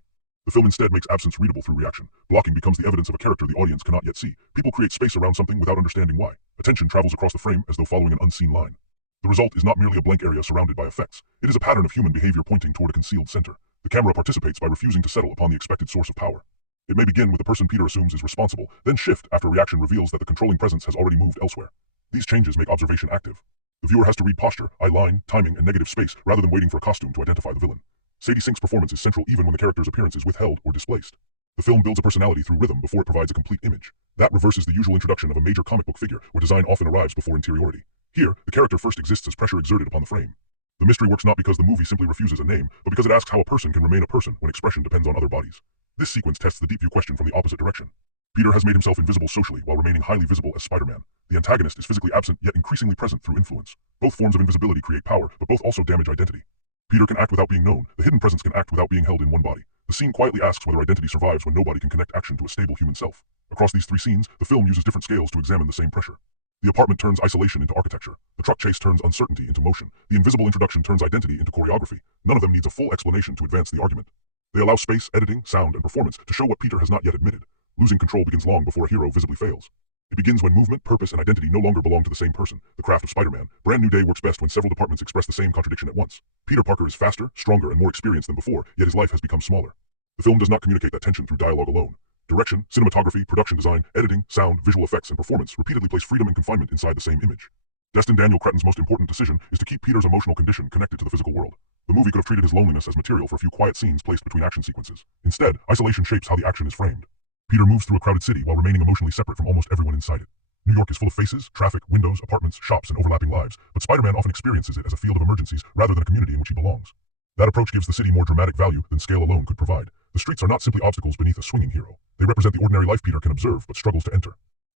The film instead makes absence readable through reaction. Blocking becomes the evidence of a character the audience cannot yet see. People create space around something without understanding why. Attention travels across the frame as though following an unseen line. The result is not merely a blank area surrounded by effects. It is a pattern of human behavior pointing toward a concealed center. The camera participates by refusing to settle upon the expected source of power. It may begin with the person Peter assumes is responsible, then shift after reaction reveals that the controlling presence has already moved elsewhere. These changes make observation active. The viewer has to read posture, eye line, timing, and negative space rather than waiting for a costume to identify the villain. Sadie Sink's performance is central even when the character's appearance is withheld or displaced. The film builds a personality through rhythm before it provides a complete image. That reverses the usual introduction of a major comic book figure, where design often arrives before interiority. Here, the character first exists as pressure exerted upon the frame. The mystery works not because the movie simply refuses a name, but because it asks how a person can remain a person when expression depends on other bodies. This sequence tests the deep view question from the opposite direction. Peter has made himself invisible socially while remaining highly visible as Spider-Man. The antagonist is physically absent yet increasingly present through influence. Both forms of invisibility create power, but both also damage identity. Peter can act without being known. The hidden presence can act without being held in one body. The scene quietly asks whether identity survives when nobody can connect action to a stable human self. Across these three scenes, the film uses different scales to examine the same pressure. The apartment turns isolation into architecture. The truck chase turns uncertainty into motion. The invisible introduction turns identity into choreography. None of them needs a full explanation to advance the argument. They allow space, editing, sound, and performance to show what Peter has not yet admitted. Losing control begins long before a hero visibly fails. It begins when movement, purpose, and identity no longer belong to the same person. The craft of Spider-Man. Brand New Day works best when several departments express the same contradiction at once. Peter Parker is faster, stronger, and more experienced than before, yet his life has become smaller. The film does not communicate that tension through dialogue alone. Direction, cinematography, production design, editing, sound, visual effects, and performance repeatedly place freedom and confinement inside the same image. Destin Daniel Cretton's most important decision is to keep Peter's emotional condition connected to the physical world. The movie could have treated his loneliness as material for a few quiet scenes placed between action sequences. Instead, isolation shapes how the action is framed. Peter moves through a crowded city while remaining emotionally separate from almost everyone inside it. New York is full of faces, traffic, windows, apartments, shops, and overlapping lives, but Spider-Man often experiences it as a field of emergencies rather than a community in which he belongs. That approach gives the city more dramatic value than scale alone could provide. The streets are not simply obstacles beneath a swinging hero. They represent the ordinary life Peter can observe but struggles to enter.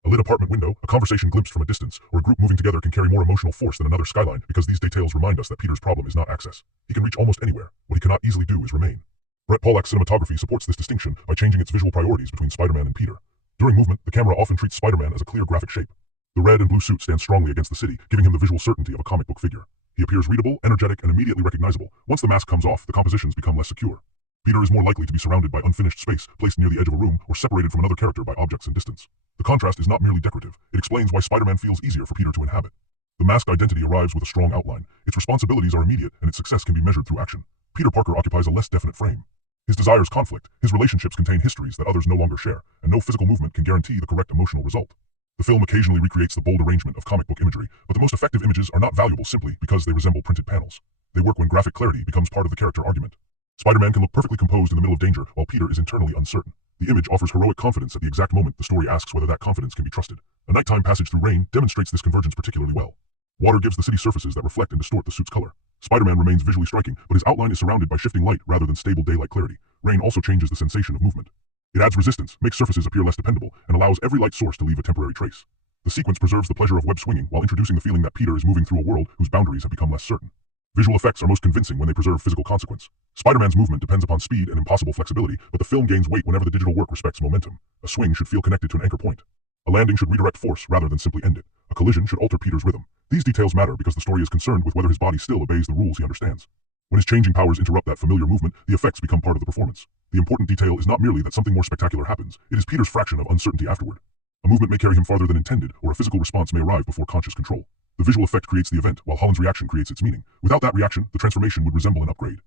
A lit apartment window, a conversation glimpsed from a distance, or a group moving together can carry more emotional force than another skyline because these details remind us that Peter's problem is not access. He can reach almost anywhere. What he cannot easily do is remain. Brett Pollack's cinematography supports this distinction by changing its visual priorities between Spider-Man and Peter. During movement, the camera often treats Spider-Man as a clear graphic shape. The red and blue suit stand strongly against the city, giving him the visual certainty of a comic book figure. He appears readable, energetic, and immediately recognizable. Once the mask comes off, the compositions become less secure. Peter is more likely to be surrounded by unfinished space, placed near the edge of a room, or separated from another character by objects and distance. The contrast is not merely decorative. It explains why Spider-Man feels easier for Peter to inhabit. The masked identity arrives with a strong outline. Its responsibilities are immediate, and its success can be measured through action. Peter Parker occupies a less definite frame. His desires conflict, his relationships contain histories that others no longer share, and no physical movement can guarantee the correct emotional result. The film occasionally recreates the bold arrangement of comic book imagery, but the most effective images are not valuable simply because they resemble printed panels. They work when graphic clarity becomes part of the character argument. Spider-Man can look perfectly composed in the middle of danger, while Peter is internally uncertain. The image offers heroic confidence at the exact moment the story asks whether that confidence can be trusted. A nighttime passage through rain demonstrates this convergence particularly well. Water gives the city surfaces that reflect and distort the suit's color. Spider-Man remains visually striking, but his outline is surrounded by shifting light rather than stable daylight clarity. Rain also changes the sensation of movement. It adds resistance, makes surfaces appear less dependable, and allows every light source to leave a temporary trace. The sequence preserves the pleasure of web swinging while introducing the feeling that Peter is moving through a world whose boundaries have become less certain. Visual effects are most convincing when they preserve physical consequence. Spider-Man's movement depends upon speed and impossible flexibility, but the film gains weight whenever the digital work respects momentum. A swing should feel connected to an anchor point. A landing should redirect force rather than simply end it. A collision should alter Peter's rhythm. These details matter because the story is concerned with whether his body still obeys the rules he understands. When his changing powers interrupt that familiar movement, the effects become part of the performance. The important detail is not merely that something more spectacular happens, it is Peter's fraction of uncertainty afterward. A movement may carry him farther than intended, or a physical response may arrive before conscious control. The visual effect creates the event, while Holland's reaction creates its meaning. Without that reaction, the transformation would resemble an upgrade.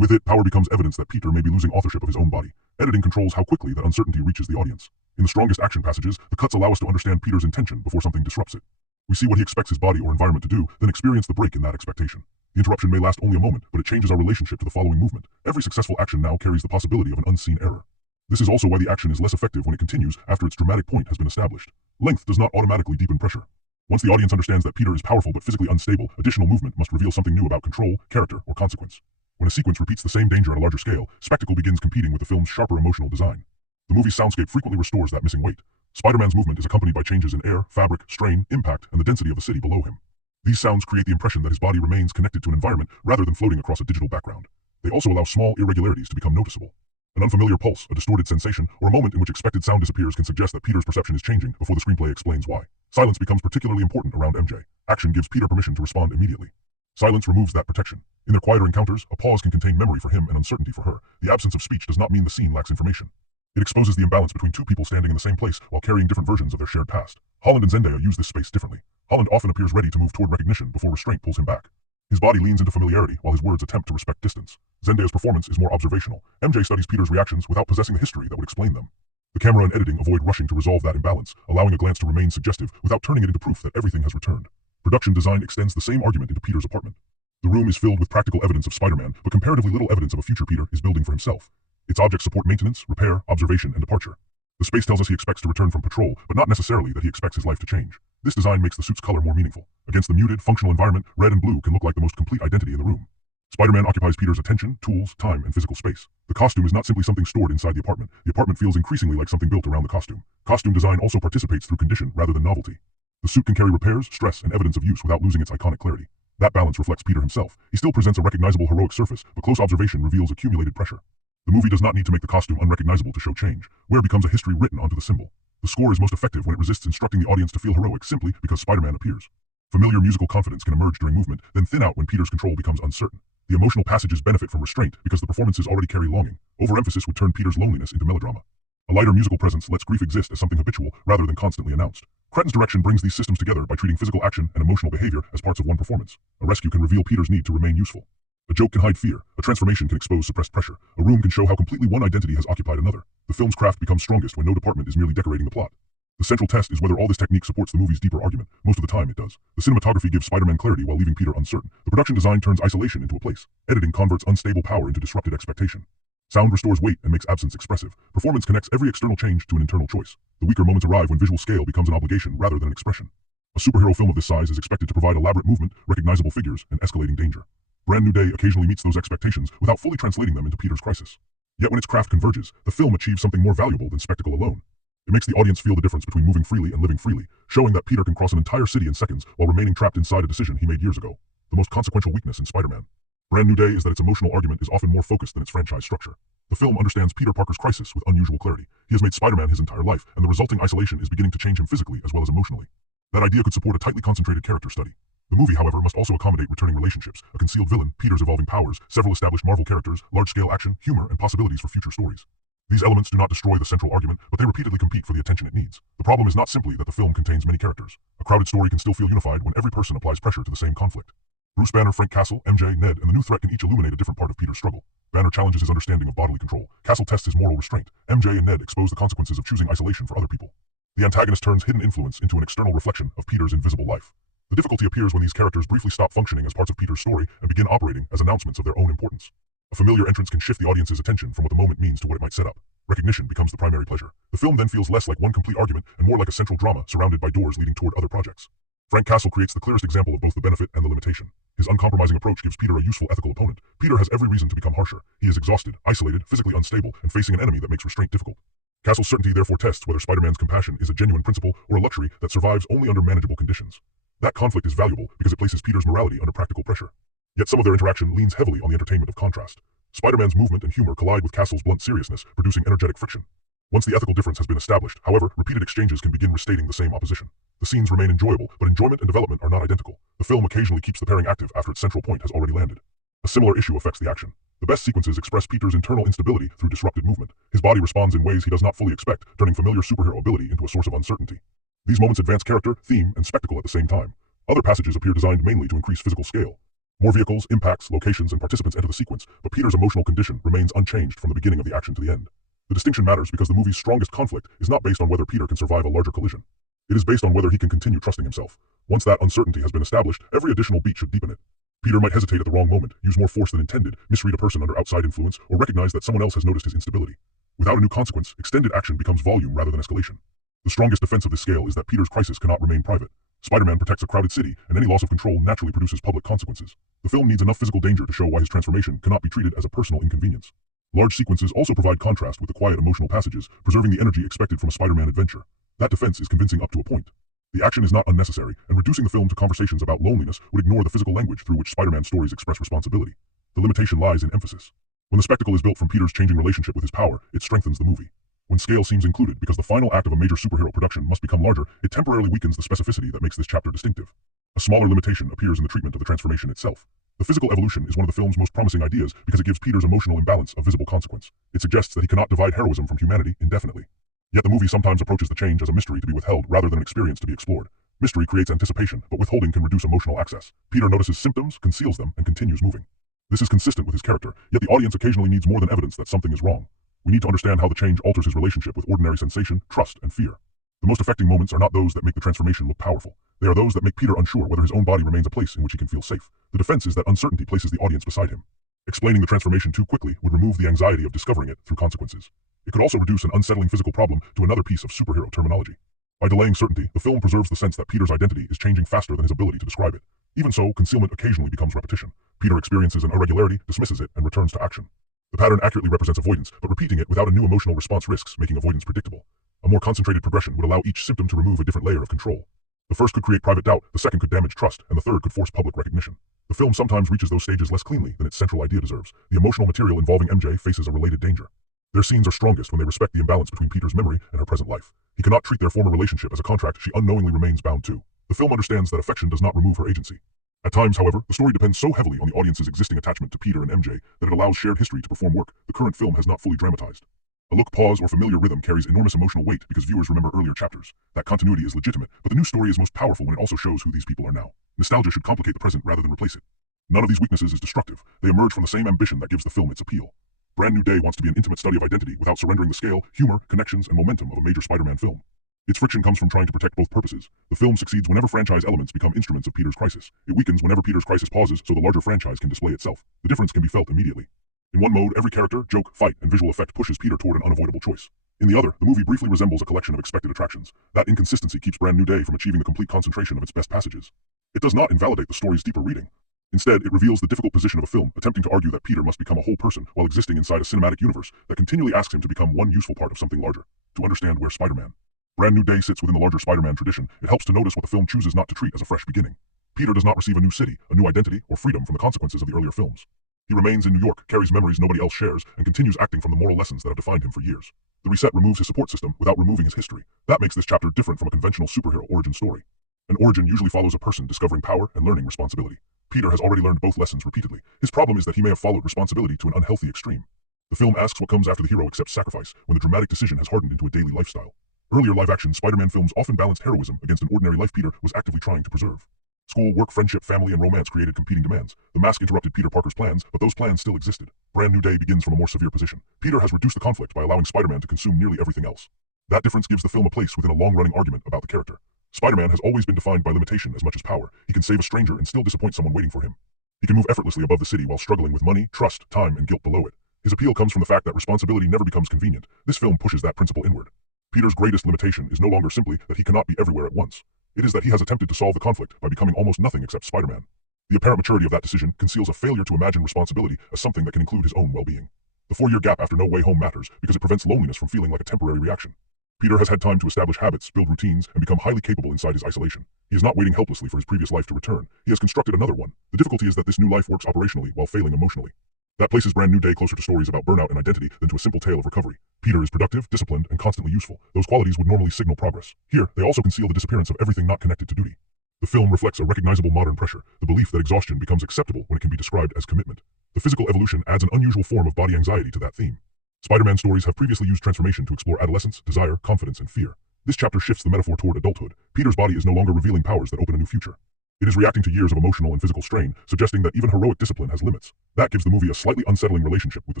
With it, power becomes evidence that Peter may be losing authorship of his own body. Editing controls how quickly that uncertainty reaches the audience. In the strongest action passages, the cuts allow us to understand Peter's intention before something disrupts it. We see what he expects his body or environment to do, then experience the break in that expectation. The interruption may last only a moment, but it changes our relationship to the following movement. Every successful action now carries the possibility of an unseen error. This is also why the action is less effective when it continues after its dramatic point has been established. Length does not automatically deepen pressure. Once the audience understands that Peter is powerful but physically unstable, additional movement must reveal something new about control, character, or consequence. When a sequence repeats the same danger at a larger scale, spectacle begins competing with the film's sharper emotional design. The movie's soundscape frequently restores that missing weight. Spider-Man's movement is accompanied by changes in air, fabric, strain, impact, and the density of the city below him. These sounds create the impression that his body remains connected to an environment rather than floating across a digital background. They also allow small irregularities to become noticeable. An unfamiliar pulse, a distorted sensation, or a moment in which expected sound disappears can suggest that Peter's perception is changing before the screenplay explains why. Silence becomes particularly important around MJ. Action gives Peter permission to respond immediately. Silence removes that protection. In their quieter encounters, a pause can contain memory for him and uncertainty for her. The absence of speech does not mean the scene lacks information. It exposes the imbalance between two people standing in the same place while carrying different versions of their shared past. Holland and Zendaya use this space differently. Holland often appears ready to move toward recognition before restraint pulls him back. His body leans into familiarity while his words attempt to respect distance. Zendaya's performance is more observational. MJ studies Peter's reactions without possessing the history that would explain them. The camera and editing avoid rushing to resolve that imbalance, allowing a glance to remain suggestive without turning it into proof that everything has returned. Production design extends the same argument into Peter's apartment. The room is filled with practical evidence of Spider-Man, but comparatively little evidence of a future Peter is building for himself. Its objects support maintenance, repair, observation, and departure. The space tells us he expects to return from patrol, but not necessarily that he expects his life to change. This design makes the suit's color more meaningful. Against the muted, functional environment, red and blue can look like the most complete identity in the room. Spider-Man occupies Peter's attention, tools, time, and physical space. The costume is not simply something stored inside the apartment. The apartment feels increasingly like something built around the costume. Costume design also participates through condition rather than novelty. The suit can carry repairs, stress, and evidence of use without losing its iconic clarity. That balance reflects Peter himself. He still presents a recognizable heroic surface, but close observation reveals accumulated pressure. The movie does not need to make the costume unrecognizable to show change. Wear becomes a history written onto the symbol. The score is most effective when it resists instructing the audience to feel heroic simply because Spider-Man appears. Familiar musical confidence can emerge during movement, then thin out when Peter's control becomes uncertain. The emotional passages benefit from restraint because the performances already carry longing. Overemphasis would turn Peter's loneliness into melodrama. A lighter musical presence lets grief exist as something habitual rather than constantly announced. Cretton's direction brings these systems together by treating physical action and emotional behavior as parts of one performance. A rescue can reveal Peter's need to remain useful. A joke can hide fear. A transformation can expose suppressed pressure. A room can show how completely one identity has occupied another. The film's craft becomes strongest when no department is merely decorating the plot. The central test is whether all this technique supports the movie's deeper argument. Most of the time it does. The cinematography gives Spider-Man clarity while leaving Peter uncertain. The production design turns isolation into a place. Editing converts unstable power into disrupted expectation. Sound restores weight and makes absence expressive. Performance connects every external change to an internal choice. The weaker moments arrive when visual scale becomes an obligation rather than an expression. A superhero film of this size is expected to provide elaborate movement, recognizable figures, and escalating danger. Brand New Day occasionally meets those expectations without fully translating them into Peter's crisis. Yet when its craft converges, the film achieves something more valuable than spectacle alone. It makes the audience feel the difference between moving freely and living freely, showing that Peter can cross an entire city in seconds while remaining trapped inside a decision he made years ago. The most consequential weakness in Spider-Man. Brand New Day is that its emotional argument is often more focused than its franchise structure. The film understands Peter Parker's crisis with unusual clarity. He has made Spider-Man his entire life, and the resulting isolation is beginning to change him physically as well as emotionally. That idea could support a tightly concentrated character study. The movie, however, must also accommodate returning relationships, a concealed villain, Peter's evolving powers, several established Marvel characters, large-scale action, humor, and possibilities for future stories. These elements do not destroy the central argument, but they repeatedly compete for the attention it needs. The problem is not simply that the film contains many characters. A crowded story can still feel unified when every person applies pressure to the same conflict. Bruce Banner, Frank Castle, MJ, Ned, and the new threat can each illuminate a different part of Peter's struggle. Banner challenges his understanding of bodily control. Castle tests his moral restraint. MJ and Ned expose the consequences of choosing isolation for other people. The antagonist turns hidden influence into an external reflection of Peter's invisible life. The difficulty appears when these characters briefly stop functioning as parts of Peter's story and begin operating as announcements of their own importance. A familiar entrance can shift the audience's attention from what the moment means to what it might set up. Recognition becomes the primary pleasure. The film then feels less like one complete argument and more like a central drama surrounded by doors leading toward other projects. Frank Castle creates the clearest example of both the benefit and the limitation. His uncompromising approach gives Peter a useful ethical opponent. Peter has every reason to become harsher. He is exhausted, isolated, physically unstable, and facing an enemy that makes restraint difficult. Castle's certainty therefore tests whether Spider-Man's compassion is a genuine principle or a luxury that survives only under manageable conditions. That conflict is valuable because it places Peter's morality under practical pressure. Yet some of their interaction leans heavily on the entertainment of contrast. Spider-Man's movement and humor collide with Castle's blunt seriousness, producing energetic friction. Once the ethical difference has been established, however, repeated exchanges can begin restating the same opposition. The scenes remain enjoyable, but enjoyment and development are not identical. The film occasionally keeps the pairing active after its central point has already landed. A similar issue affects the action. The best sequences express Peter's internal instability through disrupted movement. His body responds in ways he does not fully expect, turning familiar superhero ability into a source of uncertainty. These moments advance character, theme, and spectacle at the same time. Other passages appear designed mainly to increase physical scale. More vehicles, impacts, locations, and participants enter the sequence, but Peter's emotional condition remains unchanged from the beginning of the action to the end. The distinction matters because the movie's strongest conflict is not based on whether Peter can survive a larger collision. It is based on whether he can continue trusting himself. Once that uncertainty has been established, every additional beat should deepen it. Peter might hesitate at the wrong moment, use more force than intended, misread a person under outside influence, or recognize that someone else has noticed his instability. Without a new consequence, extended action becomes volume rather than escalation. The strongest defense of this scale is that Peter's crisis cannot remain private. Spider-Man protects a crowded city, and any loss of control naturally produces public consequences. The film needs enough physical danger to show why his transformation cannot be treated as a personal inconvenience. Large sequences also provide contrast with the quiet emotional passages, preserving the energy expected from a Spider-Man adventure. That defense is convincing up to a point. The action is not unnecessary, and reducing the film to conversations about loneliness would ignore the physical language through which Spider-Man stories express responsibility. The limitation lies in emphasis. When the spectacle is built from Peter's changing relationship with his power, it strengthens the movie. When scale seems included because the final act of a major superhero production must become larger, it temporarily weakens the specificity that makes this chapter distinctive. A smaller limitation appears in the treatment of the transformation itself. The physical evolution is one of the film's most promising ideas because it gives Peter's emotional imbalance a visible consequence. It suggests that he cannot divide heroism from humanity indefinitely. Yet the movie sometimes approaches the change as a mystery to be withheld rather than an experience to be explored. Mystery creates anticipation, but withholding can reduce emotional access. Peter notices symptoms, conceals them, and continues moving. This is consistent with his character, yet the audience occasionally needs more than evidence that something is wrong. We need to understand how the change alters his relationship with ordinary sensation, trust, and fear. The most affecting moments are not those that make the transformation look powerful. They are those that make Peter unsure whether his own body remains a place in which he can feel safe. The defense is that uncertainty places the audience beside him. Explaining the transformation too quickly would remove the anxiety of discovering it through consequences. It could also reduce an unsettling physical problem to another piece of superhero terminology. By delaying certainty, the film preserves the sense that Peter's identity is changing faster than his ability to describe it. Even so, concealment occasionally becomes repetition. Peter experiences an irregularity, dismisses it, and returns to action. The pattern accurately represents avoidance, but repeating it without a new emotional response risks making avoidance predictable. A more concentrated progression would allow each symptom to remove a different layer of control. The first could create private doubt, the second could damage trust, and the third could force public recognition. The film sometimes reaches those stages less cleanly than its central idea deserves. The emotional material involving MJ faces a related danger. Their scenes are strongest when they respect the imbalance between Peter's memory and her present life. He cannot treat their former relationship as a contract she unknowingly remains bound to. The film understands that affection does not remove her agency. At times, however, the story depends so heavily on the audience's existing attachment to Peter and MJ that it allows shared history to perform work the current film has not fully dramatized. A look, pause, or familiar rhythm carries enormous emotional weight because viewers remember earlier chapters. That continuity is legitimate, but the new story is most powerful when it also shows who these people are now. Nostalgia should complicate the present rather than replace it. None of these weaknesses is destructive. They emerge from the same ambition that gives the film its appeal. Brand New Day wants to be an intimate study of identity without surrendering the scale, humor, connections, and momentum of a major Spider-Man film. Its friction comes from trying to protect both purposes. The film succeeds whenever franchise elements become instruments of Peter's crisis. It weakens whenever Peter's crisis pauses so the larger franchise can display itself. The difference can be felt immediately. In one mode, every character, joke, fight, and visual effect pushes Peter toward an unavoidable choice. In the other, the movie briefly resembles a collection of expected attractions. That inconsistency keeps Brand New Day from achieving the complete concentration of its best passages. It does not invalidate the story's deeper reading. Instead, it reveals the difficult position of a film, attempting to argue that Peter must become a whole person while existing inside a cinematic universe that continually asks him to become one useful part of something larger. To understand where Spider-Man Brand New Day sits within the larger Spider-Man tradition, it helps to notice what the film chooses not to treat as a fresh beginning. Peter does not receive a new city, a new identity, or freedom from the consequences of the earlier films. He remains in New York, carries memories nobody else shares, and continues acting from the moral lessons that have defined him for years. The reset removes his support system without removing his history. That makes this chapter different from a conventional superhero origin story. An origin usually follows a person discovering power and learning responsibility. Peter has already learned both lessons repeatedly. His problem is that he may have followed responsibility to an unhealthy extreme. The film asks what comes after the hero accepts sacrifice, when the dramatic decision has hardened into a daily lifestyle. Earlier live-action Spider-Man films often balanced heroism against an ordinary life Peter was actively trying to preserve. School, work, friendship, family, and romance created competing demands. The mask interrupted Peter Parker's plans, but those plans still existed. Brand New Day begins from a more severe position. Peter has reduced the conflict by allowing Spider-Man to consume nearly everything else. That difference gives the film a place within a long-running argument about the character. Spider-Man has always been defined by limitation as much as power. He can save a stranger and still disappoint someone waiting for him. He can move effortlessly above the city while struggling with money, trust, time, and guilt below it. His appeal comes from the fact that responsibility never becomes convenient. This film pushes that principle inward. Peter's greatest limitation is no longer simply that he cannot be everywhere at once. It is that he has attempted to solve the conflict by becoming almost nothing except Spider-Man. The apparent maturity of that decision conceals a failure to imagine responsibility as something that can include his own well-being. The 4-year gap after No Way Home matters because it prevents loneliness from feeling like a temporary reaction. Peter has had time to establish habits, build routines, and become highly capable inside his isolation. He is not waiting helplessly for his previous life to return. He has constructed another one. The difficulty is that this new life works operationally while failing emotionally. That places Brand New Day closer to stories about burnout and identity than to a simple tale of recovery. Peter is productive, disciplined, and constantly useful. Those qualities would normally signal progress. Here, they also conceal the disappearance of everything not connected to duty. The film reflects a recognizable modern pressure, the belief that exhaustion becomes acceptable when it can be described as commitment. The physical evolution adds an unusual form of body anxiety to that theme. Spider-Man stories have previously used transformation to explore adolescence, desire, confidence, and fear. This chapter shifts the metaphor toward adulthood. Peter's body is no longer revealing powers that open a new future. It is reacting to years of emotional and physical strain, suggesting that even heroic discipline has limits. That gives the movie a slightly unsettling relationship with the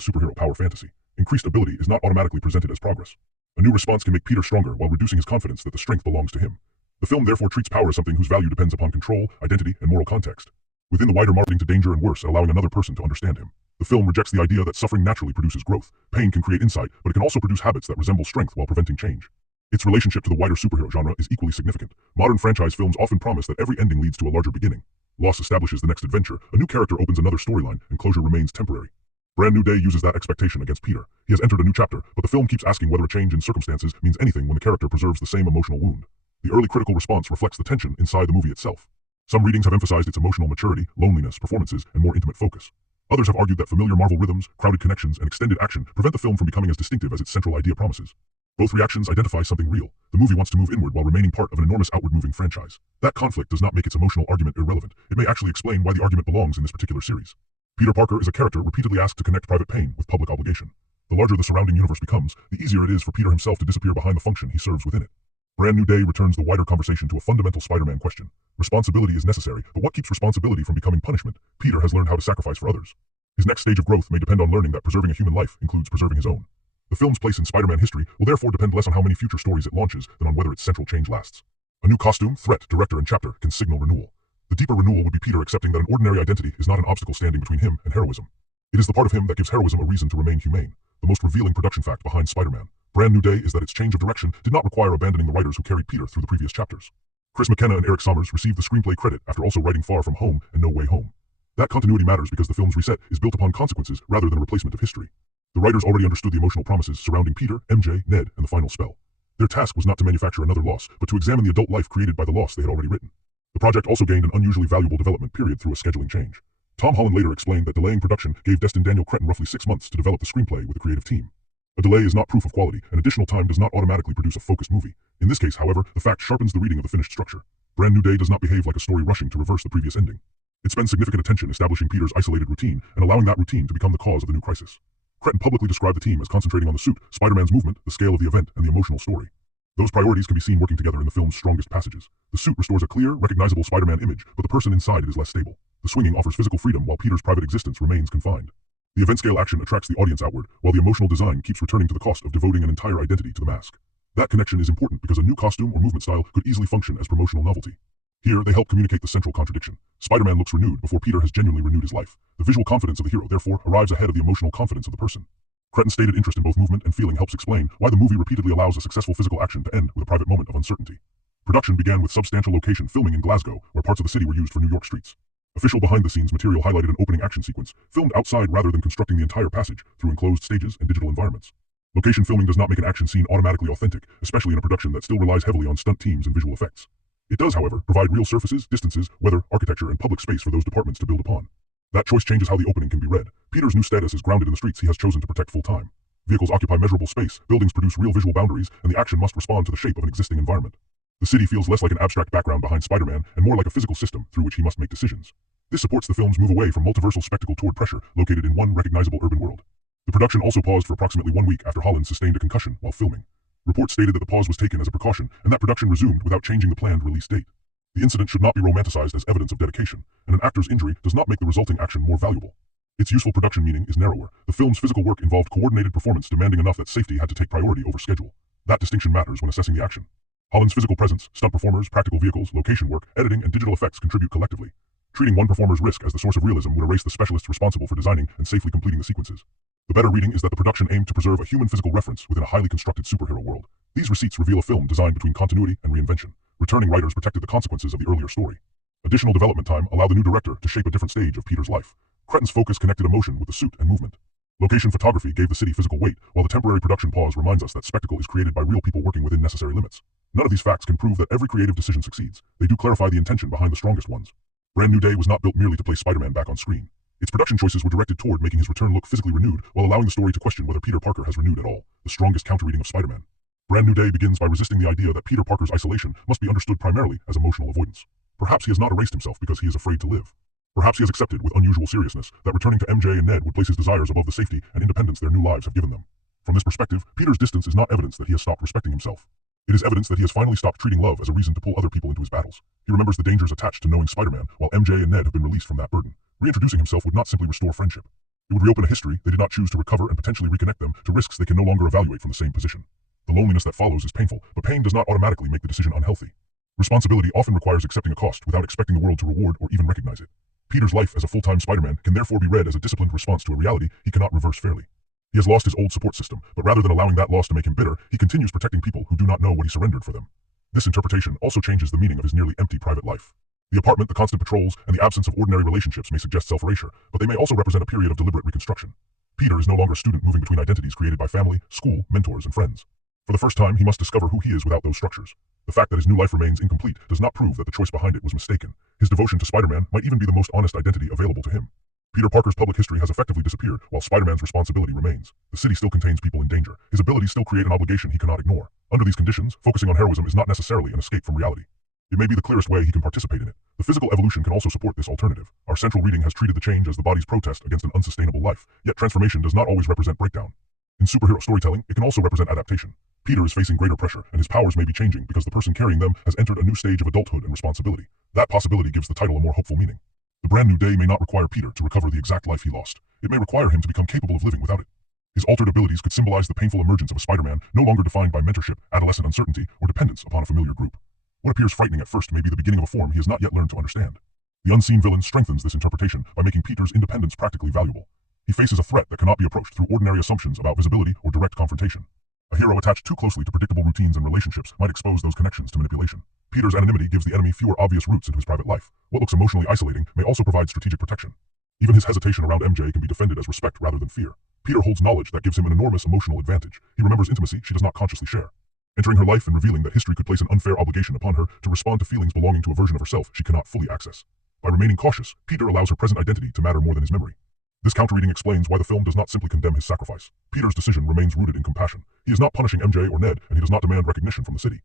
superhero power fantasy. Increased ability is not automatically presented as progress. A new response can make Peter stronger while reducing his confidence that the strength belongs to him. The film therefore treats power as something whose value depends upon control, identity, and moral context. Within the wider marketing to danger and worse at allowing another person to understand him. The film rejects the idea that suffering naturally produces growth. Pain can create insight, but it can also produce habits that resemble strength while preventing change. Its relationship to the wider superhero genre is equally significant. Modern franchise films often promise that every ending leads to a larger beginning. Loss establishes the next adventure, a new character opens another storyline, and closure remains temporary. Brand New Day uses that expectation against Peter. He has entered a new chapter, but the film keeps asking whether a change in circumstances means anything when the character preserves the same emotional wound. The early critical response reflects the tension inside the movie itself. Some readings have emphasized its emotional maturity, loneliness, performances, and more intimate focus. Others have argued that familiar Marvel rhythms, crowded connections, and extended action prevent the film from becoming as distinctive as its central idea promises. Both reactions identify something real. The movie wants to move inward while remaining part of an enormous outward-moving franchise. That conflict does not make its emotional argument irrelevant. It may actually explain why the argument belongs in this particular series. Peter Parker is a character repeatedly asked to connect private pain with public obligation. The larger the surrounding universe becomes, the easier it is for Peter himself to disappear behind the function he serves within it. Brand New Day returns the wider conversation to a fundamental Spider-Man question. Responsibility is necessary, but what keeps responsibility from becoming punishment? Peter has learned how to sacrifice for others. His next stage of growth may depend on learning that preserving a human life includes preserving his own. The film's place in Spider-Man history will therefore depend less on how many future stories it launches than on whether its central change lasts. A new costume, threat, director, and chapter can signal renewal. The deeper renewal would be Peter accepting that an ordinary identity is not an obstacle standing between him and heroism. It is the part of him that gives heroism a reason to remain humane. The most revealing production fact behind Spider-Man, Brand New Day, is that its change of direction did not require abandoning the writers who carried Peter through the previous chapters. Chris McKenna and Eric Sommers received the screenplay credit after also writing Far From Home and No Way Home. That continuity matters because the film's reset is built upon consequences rather than a replacement of history. The writers already understood the emotional promises surrounding Peter, MJ, Ned, and the final spell. Their task was not to manufacture another loss, but to examine the adult life created by the loss they had already written. The project also gained an unusually valuable development period through a scheduling change. Tom Holland later explained that delaying production gave Destin Daniel Cretton roughly 6 months to develop the screenplay with a creative team. A delay is not proof of quality, and additional time does not automatically produce a focused movie. In this case, however, the fact sharpens the reading of the finished structure. Brand New Day does not behave like a story rushing to reverse the previous ending. It spends significant attention establishing Peter's isolated routine and allowing that routine to become the cause of the new crisis. Cretton publicly described the team as concentrating on the suit, Spider-Man's movement, the scale of the event, and the emotional story. Those priorities can be seen working together in the film's strongest passages. The suit restores a clear, recognizable Spider-Man image, but the person inside it is less stable. The swinging offers physical freedom while Peter's private existence remains confined. The event-scale action attracts the audience outward, while the emotional design keeps returning to the cost of devoting an entire identity to the mask. That connection is important because a new costume or movement style could easily function as promotional novelty. Here, they help communicate the central contradiction. Spider-Man looks renewed before Peter has genuinely renewed his life. The visual confidence of the hero, therefore, arrives ahead of the emotional confidence of the person. Cretton's stated interest in both movement and feeling helps explain why the movie repeatedly allows a successful physical action to end with a private moment of uncertainty. Production began with substantial location filming in Glasgow, where parts of the city were used for New York streets. Official behind-the-scenes material highlighted an opening action sequence, filmed outside rather than constructing the entire passage through enclosed stages and digital environments. Location filming does not make an action scene automatically authentic, especially in a production that still relies heavily on stunt teams and visual effects. It does, however, provide real surfaces, distances, weather, architecture, and public space for those departments to build upon. That choice changes how the opening can be read. Peter's new status is grounded in the streets he has chosen to protect full-time. Vehicles occupy measurable space, buildings produce real visual boundaries, and the action must respond to the shape of an existing environment. The city feels less like an abstract background behind Spider-Man and more like a physical system through which he must make decisions. This supports the film's move away from multiversal spectacle toward pressure located in one recognizable urban world. The production also paused for approximately 1 week after Holland sustained a concussion while filming. Reports stated that the pause was taken as a precaution and that production resumed without changing the planned release date. The incident should not be romanticized as evidence of dedication, and an actor's injury does not make the resulting action more valuable. Its useful production meaning is narrower. The film's physical work involved coordinated performance demanding enough that safety had to take priority over schedule. That distinction matters when assessing the action. Holland's physical presence, stunt performers, practical vehicles, location work, editing, and digital effects contribute collectively. Treating one performer's risk as the source of realism would erase the specialists responsible for designing and safely completing the sequences. The better reading is that the production aimed to preserve a human physical reference within a highly constructed superhero world. These receipts reveal a film designed between continuity and reinvention. Returning writers protected the consequences of the earlier story. Additional development time allowed the new director to shape a different stage of Peter's life. Cretton's focus connected emotion with the suit and movement. Location photography gave the city physical weight, while the temporary production pause reminds us that spectacle is created by real people working within necessary limits. None of these facts can prove that every creative decision succeeds. They do clarify the intention behind the strongest ones. Brand New Day was not built merely to place Spider-Man back on screen. Its production choices were directed toward making his return look physically renewed while allowing the story to question whether Peter Parker has renewed at all, the strongest counter-reading of Spider-Man. Brand New Day begins by resisting the idea that Peter Parker's isolation must be understood primarily as emotional avoidance. Perhaps he has not erased himself because he is afraid to live. Perhaps he has accepted with unusual seriousness that returning to MJ and Ned would place his desires above the safety and independence their new lives have given them. From this perspective, Peter's distance is not evidence that he has stopped respecting himself. It is evidence that he has finally stopped treating love as a reason to pull other people into his battles. He remembers the dangers attached to knowing Spider-Man, while MJ and Ned have been released from that burden. Reintroducing himself would not simply restore friendship. It would reopen a history they did not choose to recover and potentially reconnect them to risks they can no longer evaluate from the same position. The loneliness that follows is painful, but pain does not automatically make the decision unhealthy. Responsibility often requires accepting a cost without expecting the world to reward or even recognize it. Peter's life as a full-time Spider-Man can therefore be read as a disciplined response to a reality he cannot reverse fairly. He has lost his old support system, but rather than allowing that loss to make him bitter, he continues protecting people who do not know what he surrendered for them. This interpretation also changes the meaning of his nearly empty private life. The apartment, the constant patrols, and the absence of ordinary relationships may suggest self-erasure, but they may also represent a period of deliberate reconstruction. Peter is no longer a student moving between identities created by family, school, mentors, and friends. For the first time, he must discover who he is without those structures. The fact that his new life remains incomplete does not prove that the choice behind it was mistaken. His devotion to Spider-Man might even be the most honest identity available to him. Peter Parker's public history has effectively disappeared, while Spider-Man's responsibility remains. The city still contains people in danger. His abilities still create an obligation he cannot ignore. Under these conditions, focusing on heroism is not necessarily an escape from reality. It may be the clearest way he can participate in it. The physical evolution can also support this alternative. Our central reading has treated the change as the body's protest against an unsustainable life, yet transformation does not always represent breakdown. In superhero storytelling, it can also represent adaptation. Peter is facing greater pressure, and his powers may be changing because the person carrying them has entered a new stage of adulthood and responsibility. That possibility gives the title a more hopeful meaning. The brand new day may not require Peter to recover the exact life he lost. It may require him to become capable of living without it. His altered abilities could symbolize the painful emergence of a Spider-Man no longer defined by mentorship, adolescent uncertainty, or dependence upon a familiar group. What appears frightening at first may be the beginning of a form he has not yet learned to understand. The unseen villain strengthens this interpretation by making Peter's independence practically valuable. He faces a threat that cannot be approached through ordinary assumptions about visibility or direct confrontation. A hero attached too closely to predictable routines and relationships might expose those connections to manipulation. Peter's anonymity gives the enemy fewer obvious roots into his private life. What looks emotionally isolating may also provide strategic protection. Even his hesitation around MJ can be defended as respect rather than fear. Peter holds knowledge that gives him an enormous emotional advantage. He remembers intimacy she does not consciously share. Entering her life and revealing that history could place an unfair obligation upon her to respond to feelings belonging to a version of herself she cannot fully access. By remaining cautious, Peter allows her present identity to matter more than his memory. This counter-reading explains why the film does not simply condemn his sacrifice. Peter's decision remains rooted in compassion. He is not punishing MJ or Ned, and he does not demand recognition from the city.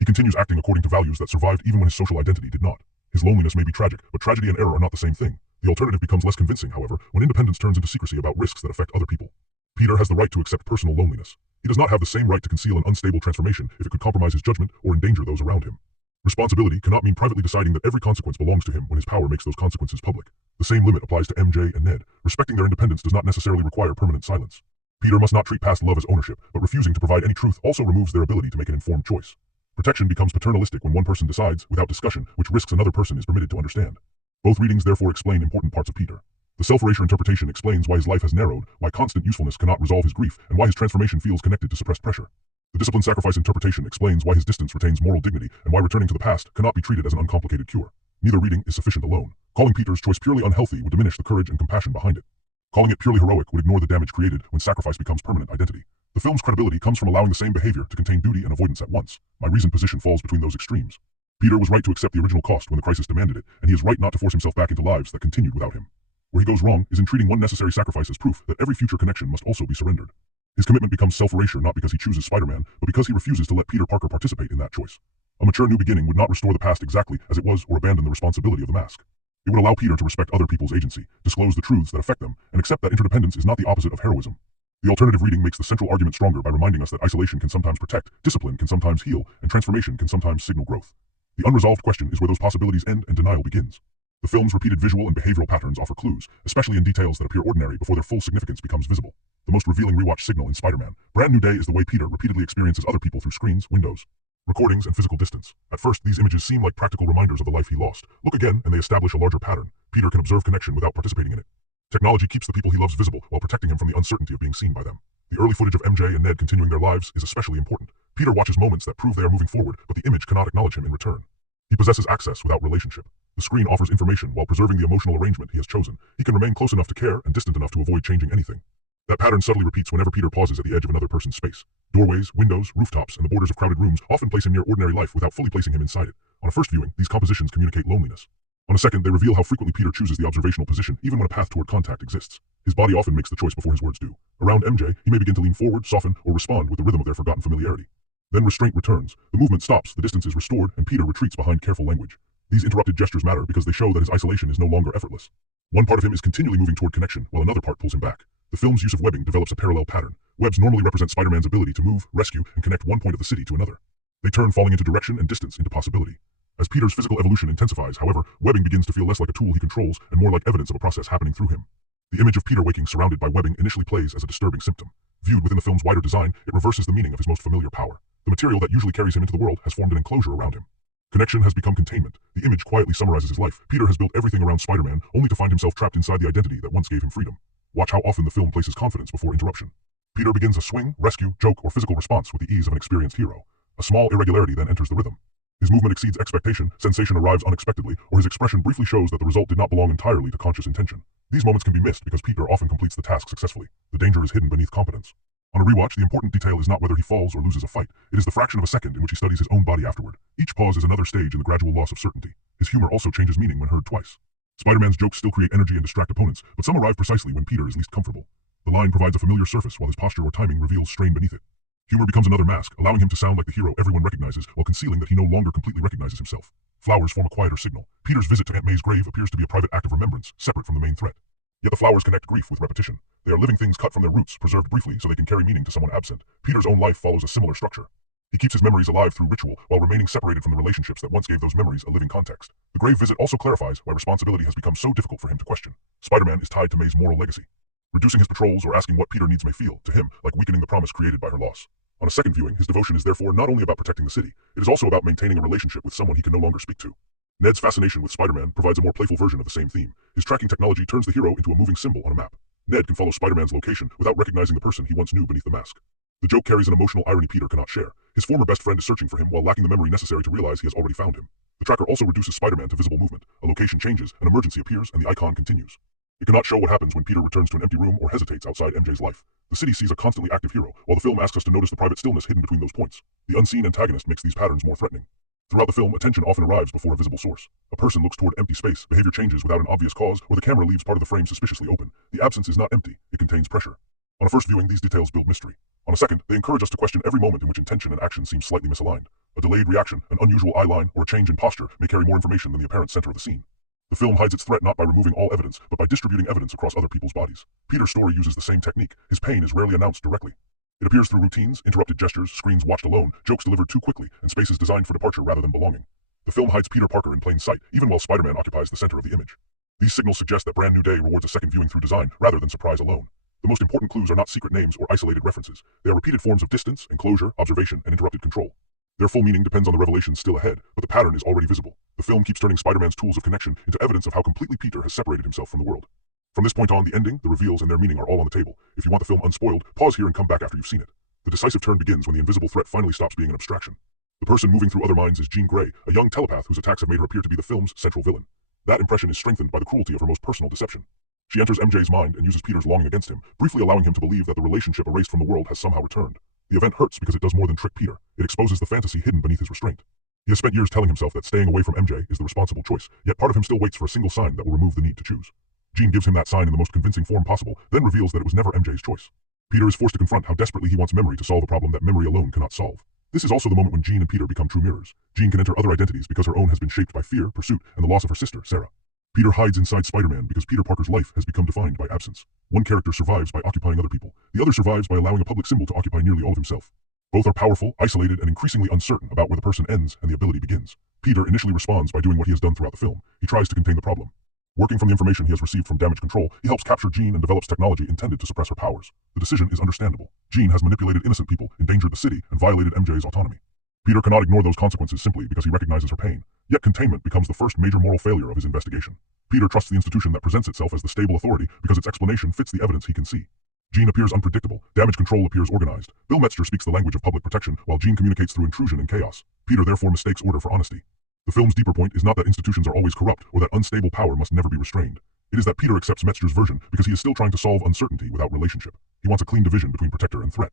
He continues acting according to values that survived even when his social identity did not. His loneliness may be tragic, but tragedy and error are not the same thing. The alternative becomes less convincing, however, when independence turns into secrecy about risks that affect other people. Peter has the right to accept personal loneliness. He does not have the same right to conceal an unstable transformation if it could compromise his judgment or endanger those around him. Responsibility cannot mean privately deciding that every consequence belongs to him when his power makes those consequences public. The same limit applies to MJ and Ned. Respecting their independence does not necessarily require permanent silence. Peter must not treat past love as ownership, but refusing to provide any truth also removes their ability to make an informed choice. Protection becomes paternalistic when one person decides, without discussion, which risks another person is permitted to understand. Both readings therefore explain important parts of Peter. The self-erasure interpretation explains why his life has narrowed, why constant usefulness cannot resolve his grief, and why his transformation feels connected to suppressed pressure. The discipline sacrifice interpretation explains why his distance retains moral dignity, and why returning to the past cannot be treated as an uncomplicated cure. Neither reading is sufficient alone. Calling Peter's choice purely unhealthy would diminish the courage and compassion behind it. Calling it purely heroic would ignore the damage created when sacrifice becomes permanent identity. The film's credibility comes from allowing the same behavior to contain duty and avoidance at once. My reasoned position falls between those extremes. Peter was right to accept the original cost when the crisis demanded it, and he is right not to force himself back into lives that continued without him. Where he goes wrong is in treating one necessary sacrifice as proof that every future connection must also be surrendered. His commitment becomes self-erasure not because he chooses Spider-Man, but because he refuses to let Peter Parker participate in that choice. A mature new beginning would not restore the past exactly as it was or abandon the responsibility of the mask. It would allow Peter to respect other people's agency, disclose the truths that affect them, and accept that interdependence is not the opposite of heroism. The alternative reading makes the central argument stronger by reminding us that isolation can sometimes protect, discipline can sometimes heal, and transformation can sometimes signal growth. The unresolved question is where those possibilities end and denial begins. The film's repeated visual and behavioral patterns offer clues, especially in details that appear ordinary before their full significance becomes visible. The most revealing rewatch signal in Spider-Man: Brand New Day is the way Peter repeatedly experiences other people through screens, windows, recordings, and physical distance. At first, these images seem like practical reminders of the life he lost. Look again, and they establish a larger pattern. Peter can observe connection without participating in it. Technology keeps the people he loves visible while protecting him from the uncertainty of being seen by them. The early footage of MJ and Ned continuing their lives is especially important. Peter watches moments that prove they are moving forward, but the image cannot acknowledge him in return. He possesses access without relationship. The screen offers information while preserving the emotional arrangement he has chosen. He can remain close enough to care and distant enough to avoid changing anything. That pattern subtly repeats whenever Peter pauses at the edge of another person's space. Doorways, windows, rooftops, and the borders of crowded rooms often place him near ordinary life without fully placing him inside it. On a first viewing, these compositions communicate loneliness. On a second, they reveal how frequently Peter chooses the observational position even when a path toward contact exists. His body often makes the choice before his words do. Around MJ, he may begin to lean forward, soften, or respond with the rhythm of their forgotten familiarity. Then restraint returns. The movement stops, the distance is restored, and Peter retreats behind careful language. These interrupted gestures matter because they show that his isolation is no longer effortless. One part of him is continually moving toward connection, while another part pulls him back. The film's use of webbing develops a parallel pattern. Webs normally represent Spider-Man's ability to move, rescue, and connect one point of the city to another. They turn falling into direction and distance into possibility. As Peter's physical evolution intensifies, however, webbing begins to feel less like a tool he controls and more like evidence of a process happening through him. The image of Peter waking surrounded by webbing initially plays as a disturbing symptom. Viewed within the film's wider design, it reverses the meaning of his most familiar power. The material that usually carries him into the world has formed an enclosure around him. Connection has become containment. The image quietly summarizes his life. Peter has built everything around Spider-Man, only to find himself trapped inside the identity that once gave him freedom. Watch how often the film places confidence before interruption. Peter begins a swing, rescue, joke, or physical response with the ease of an experienced hero. A small irregularity then enters the rhythm. His movement exceeds expectation, sensation arrives unexpectedly, or his expression briefly shows that the result did not belong entirely to conscious intention. These moments can be missed because Peter often completes the task successfully. The danger is hidden beneath competence. On a rewatch, the important detail is not whether he falls or loses a fight. It is the fraction of a second in which he studies his own body afterward. Each pause is another stage in the gradual loss of certainty. His humor also changes meaning when heard twice. Spider-Man's jokes still create energy and distract opponents, but some arrive precisely when Peter is least comfortable. The line provides a familiar surface while his posture or timing reveals strain beneath it. Humor becomes another mask, allowing him to sound like the hero everyone recognizes while concealing that he no longer completely recognizes himself. Flowers form a quieter signal. Peter's visit to Aunt May's grave appears to be a private act of remembrance, separate from the main threat. Yet the flowers connect grief with repetition. They are living things cut from their roots, preserved briefly so they can carry meaning to someone absent. Peter's own life follows a similar structure. He keeps his memories alive through ritual, while remaining separated from the relationships that once gave those memories a living context. The grave visit also clarifies why responsibility has become so difficult for him to question. Spider-Man is tied to May's moral legacy. Reducing his patrols or asking what Peter needs may feel, to him, like weakening the promise created by her loss. On a second viewing, his devotion is therefore not only about protecting the city, it is also about maintaining a relationship with someone he can no longer speak to. Ned's fascination with Spider-Man provides a more playful version of the same theme. His tracking technology turns the hero into a moving symbol on a map. Ned can follow Spider-Man's location without recognizing the person he once knew beneath the mask. The joke carries an emotional irony Peter cannot share. His former best friend is searching for him while lacking the memory necessary to realize he has already found him. The tracker also reduces Spider-Man to visible movement. A location changes, an emergency appears, and the icon continues. It cannot show what happens when Peter returns to an empty room or hesitates outside MJ's life. The city sees a constantly active hero, while the film asks us to notice the private stillness hidden between those points. The unseen antagonist makes these patterns more threatening. Throughout the film, attention often arrives before a visible source. A person looks toward empty space, behavior changes without an obvious cause, or the camera leaves part of the frame suspiciously open. The absence is not empty, it contains pressure. On a first viewing, these details build mystery. On a second, they encourage us to question every moment in which intention and action seem slightly misaligned. A delayed reaction, an unusual eye line, or a change in posture may carry more information than the apparent center of the scene. The film hides its threat not by removing all evidence, but by distributing evidence across other people's bodies. Peter's story uses the same technique. His pain is rarely announced directly. It appears through routines, interrupted gestures, screens watched alone, jokes delivered too quickly, and spaces designed for departure rather than belonging. The film hides Peter Parker in plain sight, even while Spider-Man occupies the center of the image. These signals suggest that Brand New Day rewards a second viewing through design, rather than surprise alone. The most important clues are not secret names or isolated references. They are repeated forms of distance, enclosure, observation, and interrupted control. Their full meaning depends on the revelations still ahead, but the pattern is already visible. The film keeps turning Spider-Man's tools of connection into evidence of how completely Peter has separated himself from the world. From this point on, the ending, the reveals, and their meaning are all on the table. If you want the film unspoiled, pause here and come back after you've seen it. The decisive turn begins when the invisible threat finally stops being an abstraction. The person moving through other minds is Jean Grey, a young telepath whose attacks have made her appear to be the film's central villain. That impression is strengthened by the cruelty of her most personal deception. She enters MJ's mind and uses Peter's longing against him, briefly allowing him to believe that the relationship erased from the world has somehow returned. The event hurts because it does more than trick Peter. It exposes the fantasy hidden beneath his restraint. He has spent years telling himself that staying away from MJ is the responsible choice, yet part of him still waits for a single sign that will remove the need to choose. Jean gives him that sign in the most convincing form possible, then reveals that it was never MJ's choice. Peter is forced to confront how desperately he wants memory to solve a problem that memory alone cannot solve. This is also the moment when Jean and Peter become true mirrors. Jean can enter other identities because her own has been shaped by fear, pursuit, and the loss of her sister, Sarah. Peter hides inside Spider-Man because Peter Parker's life has become defined by absence. One character survives by occupying other people. The other survives by allowing a public symbol to occupy nearly all of himself. Both are powerful, isolated, and increasingly uncertain about where the person ends and the ability begins. Peter initially responds by doing what he has done throughout the film. He tries to contain the problem. Working from the information he has received from Damage Control, he helps capture Jean and develops technology intended to suppress her powers. The decision is understandable. Jean has manipulated innocent people, endangered the city, and violated MJ's autonomy. Peter cannot ignore those consequences simply because he recognizes her pain. Yet containment becomes the first major moral failure of his investigation. Peter trusts the institution that presents itself as the stable authority because its explanation fits the evidence he can see. Jean appears unpredictable. Damage Control appears organized. Bill Metzger speaks the language of public protection, while Jean communicates through intrusion and chaos. Peter therefore mistakes order for honesty. The film's deeper point is not that institutions are always corrupt or that unstable power must never be restrained. It is that Peter accepts Metzger's version because he is still trying to solve uncertainty without relationship. He wants a clean division between protector and threat.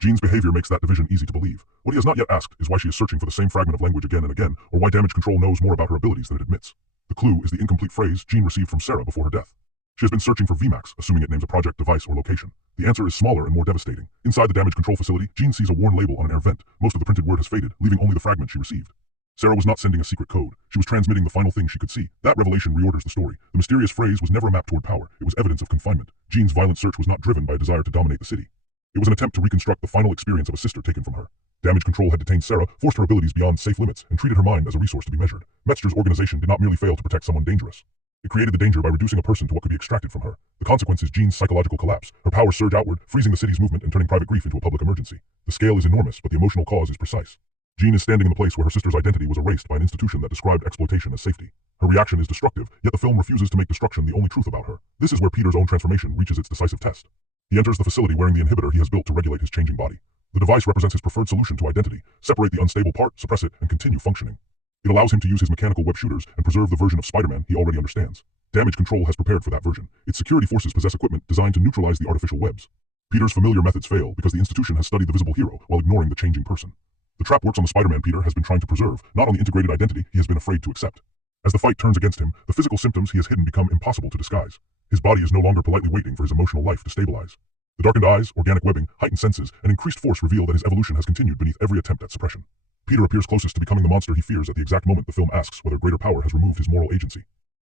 Jean's behavior makes that division easy to believe. What he has not yet asked is why she is searching for the same fragment of language again and again, or why Damage Control knows more about her abilities than it admits. The clue is the incomplete phrase Jean received from Sarah before her death. She has been searching for VMAX, assuming it names a project, device, or location. The answer is smaller and more devastating. Inside the Damage Control facility, Jean sees a worn label on an air vent. Most of the printed word has faded, leaving only the fragment she received. Sarah was not sending a secret code. She was transmitting the final thing she could see. That revelation reorders the story. The mysterious phrase was never a map toward power. It was evidence of confinement. Jean's violent search was not driven by a desire to dominate the city. It was an attempt to reconstruct the final experience of a sister taken from her. Damage control had detained Sarah, forced her abilities beyond safe limits, and treated her mind as a resource to be measured. Metzger's organization did not merely fail to protect someone dangerous. It created the danger by reducing a person to what could be extracted from her. The consequence is Jean's psychological collapse. Her powers surge outward, freezing the city's movement and turning private grief into a public emergency. The scale is enormous, but the emotional cause is precise. Jean is standing in the place where her sister's identity was erased by an institution that described exploitation as safety. Her reaction is destructive, yet the film refuses to make destruction the only truth about her. This is where Peter's own transformation reaches its decisive test. He enters the facility wearing the inhibitor he has built to regulate his changing body. The device represents his preferred solution to identity: separate the unstable part, suppress it, and continue functioning. It allows him to use his mechanical web shooters and preserve the version of Spider-Man he already understands. Damage control has prepared for that version. Its security forces possess equipment designed to neutralize the artificial webs. Peter's familiar methods fail because the institution has studied the visible hero while ignoring the changing person. The trap works on the Spider-Man Peter has been trying to preserve, not on the integrated identity he has been afraid to accept. As the fight turns against him, the physical symptoms he has hidden become impossible to disguise. His body is no longer politely waiting for his emotional life to stabilize. The darkened eyes, organic webbing, heightened senses, and increased force reveal that his evolution has continued beneath every attempt at suppression. Peter appears closest to becoming the monster he fears at the exact moment the film asks whether greater power has removed his moral agency.